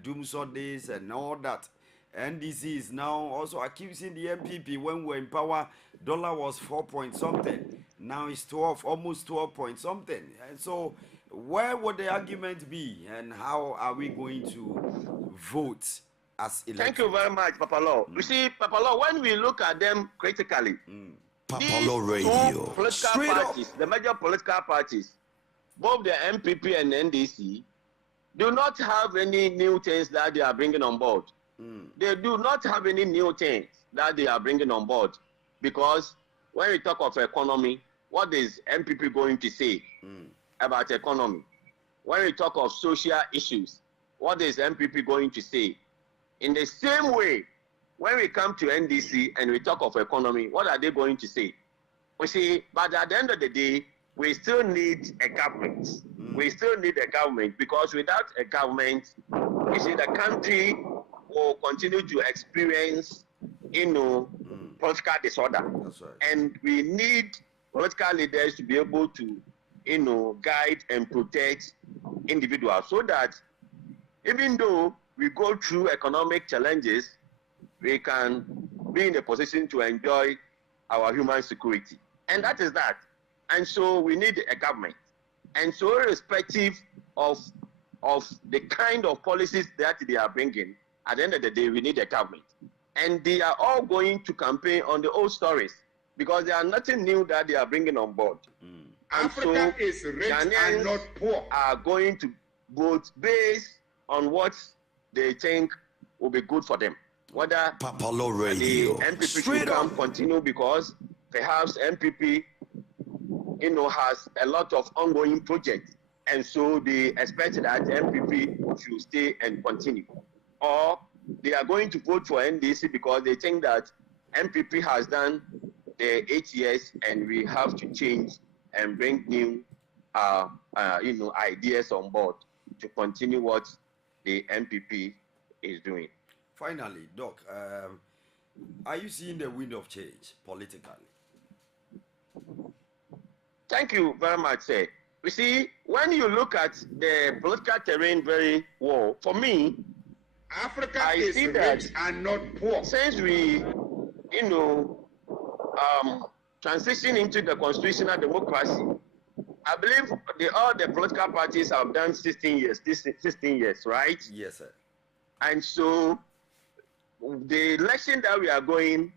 doomsday this, and all that. NDC is now also accusing the MPP when we're in power, dollar was 4 point something. Now it's 12, almost 12 point something. And so where would the argument be, and how are we going to vote as elected? Thank you very much, Papalaw. You see, Papalaw, when we look at them critically, Papalaw Radio. Political parties, the major political parties, both the MPP and NDC, do not have any new things that they are bringing on board. They do not have any new things that they are bringing on board, because when we talk of economy, what is MPP going to say about economy? When we talk of social issues, what is MPP going to say? In the same way, when we come to NDC and we talk of economy, what are they going to say? We see, but at the end of the day, we still need a government. We still need a government, because without a government, you see, the country will continue to experience, political disorder. That's right. And we need political leaders to be able to, guide and protect individuals, so that even though we go through economic challenges, we can be in a position to enjoy our human security. And that is that. And so we need a government. And so irrespective of the kind of policies that they are bringing, at the end of the day, we need a government. And they are all going to campaign on the old stories, because there are nothing new that they are bringing on board. And Africa so is rich Ghanaians and not poor. are going to vote based on what they think will be good for them. Whether Papalaw the Radio. MPP should come continue, because perhaps MPP, has a lot of ongoing projects, and so they expect that MPP should stay and continue. Or they are going to vote for NDC because they think that MPP has done the 8 years and we have to change and bring new, ideas on board to continue what the MPP is doing. Finally, Doc, are you seeing the wind of change politically? Thank you very much, sir. You see, when you look at the political terrain very well, for me, Africa I is see rich that and not poor. since we, transition into the constitutional democracy, I believe all the political parties have done 16 years, right? Yes, sir. And so the election that we are going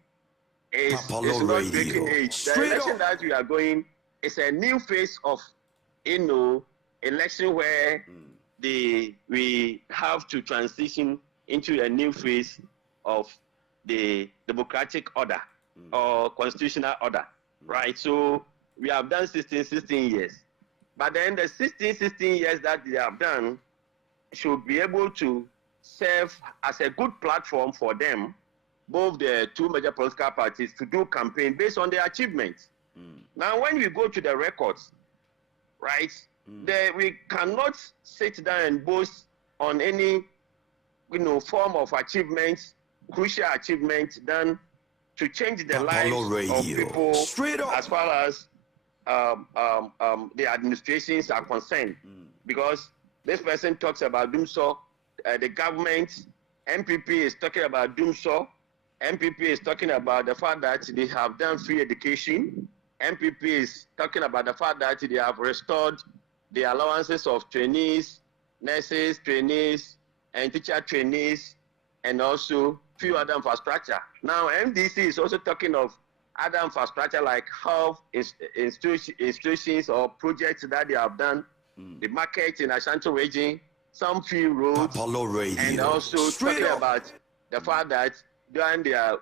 is Papalaw not Radio. breaking age. The Straight election up. that we are going is a new phase of, election where we have to transition into a new phase of the democratic order or constitutional order, right? So we have done 16 years. But then the 16 years that they have done should be able to serve as a good platform for them, both the two major political parties, to do campaign based on their achievements. Now, when we go to the records, right, We cannot sit down and boast on any form of achievements, crucial achievements done to change the lives of people as far as the administrations are concerned. Because this person talks about Doomsaw, the government, MPP is talking about Doomsaw, MPP is talking about the fact that they have done free education, MPP is talking about the fact that they have restored the allowances of trainees, nurses, trainees, and teacher trainees, and also few other infrastructure. Now, MDC is also talking of other infrastructure like health institutions or projects that they have done, the market in Ashanti region, some few roads, and also talking about the fact that during their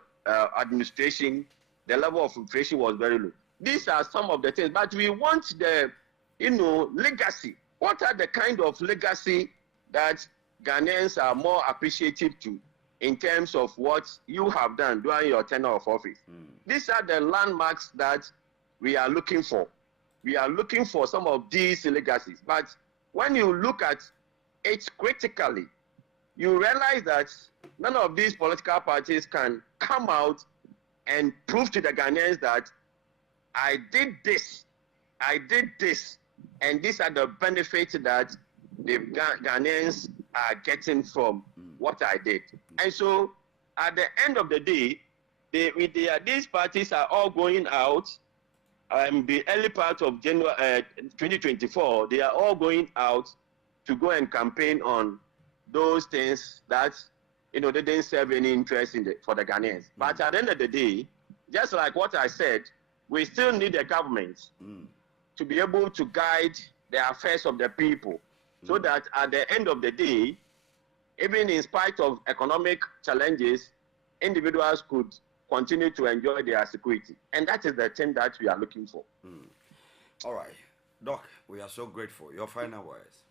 administration, the level of inflation was very low. These are some of the things, but we want the, legacy. What are the kind of legacy that Ghanaians are more appreciative to in terms of what you have done during your tenure of office? These are the landmarks that we are looking for. We are looking for some of these legacies. But when you look at it critically, you realize that none of these political parties can come out and prove to the Ghanaians that I did this, and these are the benefits that the Ghanaians are getting from what I did. And so at the end of the day, these parties are all going out. The early part of January 2024, they are all going out to go and campaign on those things that they didn't serve any interest for the Ghanaians. But at the end of the day, just like what I said, we still need a government to be able to guide the affairs of the people, so that at the end of the day, even in spite of economic challenges, individuals could continue to enjoy their security. And that is the thing that we are looking for. All right. Doc, we are so grateful. Your final words.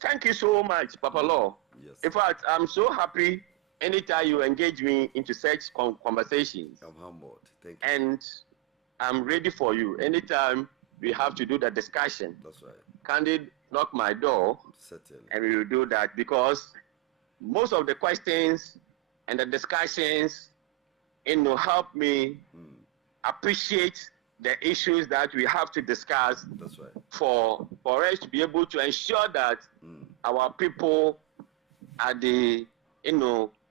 Thank you so much, Papalaw. Yes. In fact, I'm so happy anytime you engage me into such conversations. I'm humbled. Thank you. And I'm ready for you. Anytime we have to do the discussion, that's right. Candid, knock my door, certainly, and we will do that, because most of the questions and the discussions, help me appreciate the issues that we have to discuss. That's right. For us to be able to ensure that our people at the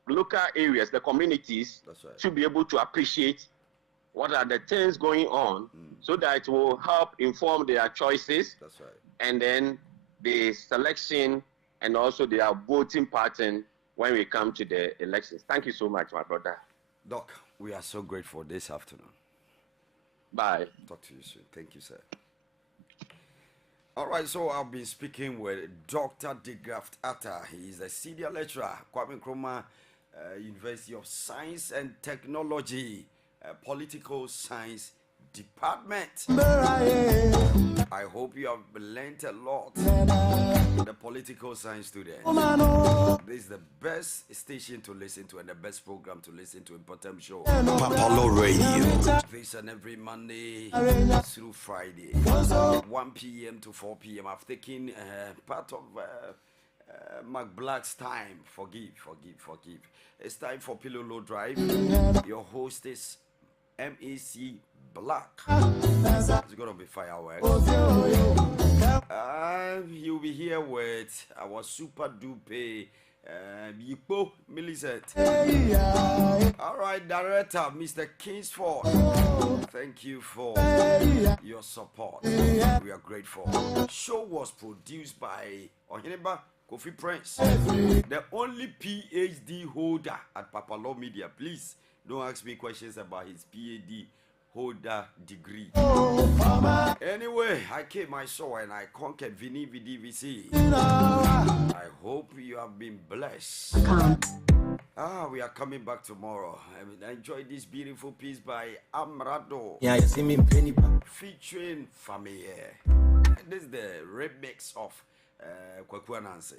local areas, the communities, that's right, should be able to appreciate what are the things going on, so that it will help inform their choices. That's right. And then the selection and also their voting pattern when we come to the elections. Thank you so much, my brother. Doc, we are so grateful this afternoon. Bye. Talk to you soon. Thank you, sir. All right, so I've been speaking with Dr. DeGraft Atta. He is a senior lecturer, Kwame Nkrumah University of Science and Technology, Political Science Department. I hope you have learned a lot, the political science students. This is the best station to listen to and the best program to listen to in Mpɔtam Show. Papalaw Radio. This and every Monday through Friday, 1 p.m. to 4 p.m. I've taken part of Mark Black's time. Forgive. It's time for Pillow Low Drive. Your host is MEC Black. It's gonna be fireworks. You'll be here with our super duper Yipo Millicent. All right, director Mr. Kingsford, thank you for your support. We are grateful. Show was produced by Ohineba Kofi Prince, the only PhD holder at Papalaw Media. Please don't ask me questions about his PhD holder degree. Anyway, I came my show and I conquered Vini VDVC. I hope you have been blessed. We are coming back tomorrow. Enjoy this beautiful piece by Amrado. Yeah, you see me penny featuring Famille. This is the remix of Kwaku Nancy.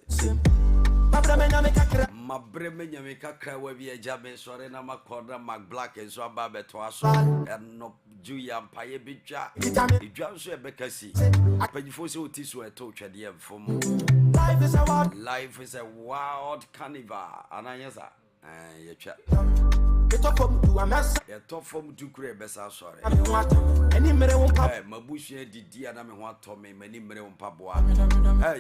Mabreme nyame kakra wa bi eja me sore na makoda Mac Black enso aba beto aso and no Juya Paye Bija, Johnson Bekasi, Penifos Otiso, a torture, dear from life is a wild carnival, and I answer, your chat. A top from Ducre Bessa, sorry. Mabushi did and I'm what Tommy, many million Pabua.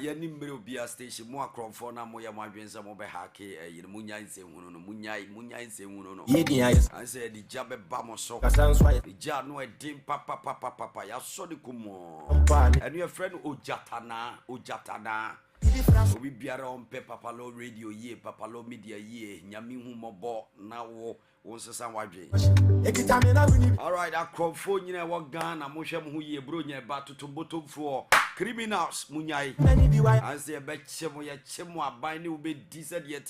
Yanimbo be a station more crop for Namoya, my dreams of Haki, Munya in Semuno, Munya in Semuno. I said the Jabba Bamo so. The Jano a dim papa, ya saw the Kumo. And your friend Ujatana. We be around Papalaw radio ye, Papalaw media ye, Nyami Humobo, now was a sandwich. Alright, I crop for you know what gun, I'm Mosham who ye brunya battle to bottom for criminals, Munyai. I say a bet Chemwa by new bit decent yet.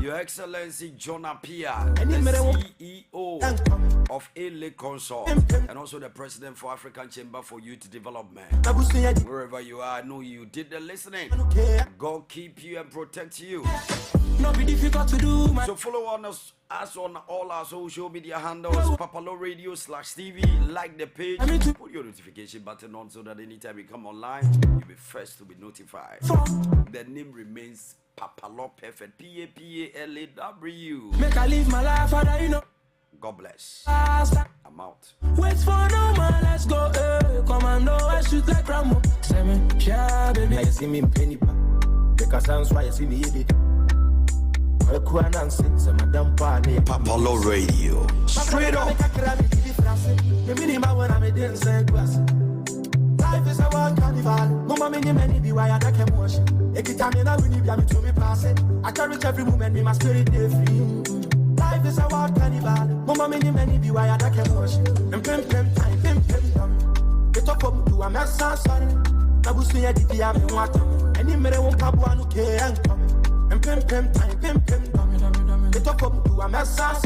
Your Excellency John Apia, the CEO of A Consort, and also the President for African Chamber for Youth Development. Wherever you are, I know you did the listening. God keep you and protect you. Not be difficult to do, man. So follow us on all our social media handles, Papalaw Radio /TV. Like the page, put your notification button on so that anytime we come online, you'll be first to be notified. The name remains Papalaw Perfect, Papalaw. Make I live my life, Father, you know. God bless. I'm out. Wait for no man, let's go. Commando, I shoot like Rambo. Seven, yeah, baby. I see me in penny pa. Because I'm why I see me eat it. Papalaw Radio. Straight up. Life is a wild carnival. Mama many many be why I can watch. Every time you know we need to me pass it. I cherish every moment, me my spirit day free. Life is a wild carnival. Mama many many be why I can watch. And pim time. Get up from do a mess sorry. Nabusu ya didi ya me want. Any mere won't pabu anu ke and come. And pim time. Get up from do a mess sorry.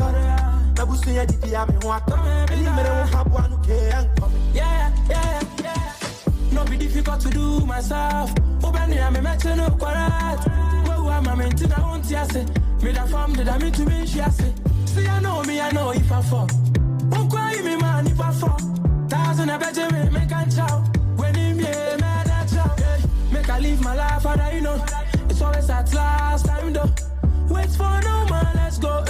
Nabusu ya didi ya me want. Any mere won't pabu anu ke and come. Yeah. Not be difficult to do myself. Open me, I'm a match no quarret. Who am I meant to want to say? Me that farm that I mean to be she say. See, I know if I fall. Won't cry me, man, if I fall. Thousand a better me, make a chow. When him, yeah, man, that chow. Make I live my life, Father, you know. It's always at last time, though. Wait for no man, let's go,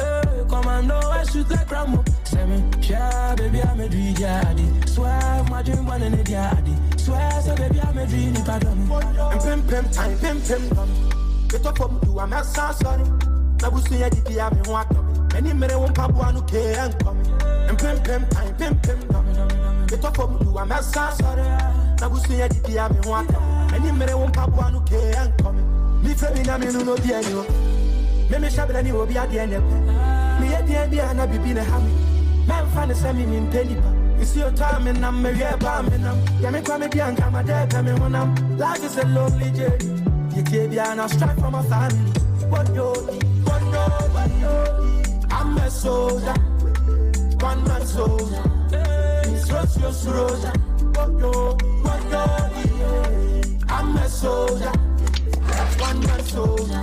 Commando, I shoot like Rambo. Seven, yeah, baby, I'm a dream, daddy. Swear, my dream, one in the daddy. Swear, so baby, I'm a dream, pardon. And pim time. Get up from do a mess sorry. Nabusu ya didi ya me want. Any mere won't pabu anu ke and come. And pim time. Get up from do a mess sorry. Nabusu ya didi ya me want. Any mere won't pabu anu ke and come. Me femi na me no di anyo. Me shabra ni obi ade ene. Me ye dia bia na bibi na ha me. Men fan se me min penipa. You see your time and I'm me ba me nam. Ya me kwa me bia nka ma de pe me honam. Life is a lonely journey. You keep bia na strike from my family. What yo. I'm a soldier. One man soldier. It's your soldier. What yo. I'm a soldier. One man soldier.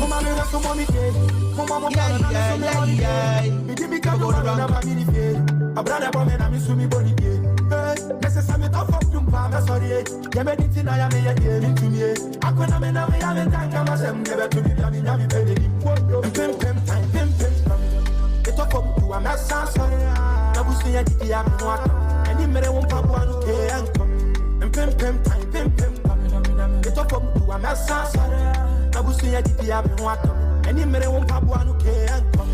Mama me want some money, mama yeah. Me give me cago na family fe. Abrada bombe na misumi boni fe. Necessary to fuck you pa me sorry. Ya me dit na ya me ye into me. Akona me na me ya me tanga masem gebe to me ya me pele di. Pim time. It up from to a mess sorry. Na busu ya didi ya me want. Any mere won pa bu anu ke anko. Pim time. Get up from to a mess sorry. Nabusu ya didi ya me want. Any mere won't pabu anu ke and come.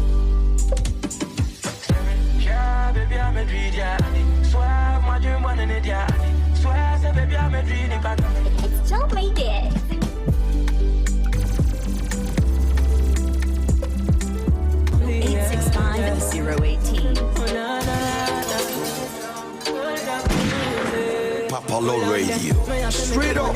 Yeah, baby, I'm a dream, daddy. Swear, my dream, one in it, daddy. Swear, say, baby, I'm a dream, it's so rated. 865-018. Papalaw Radio. Straight up.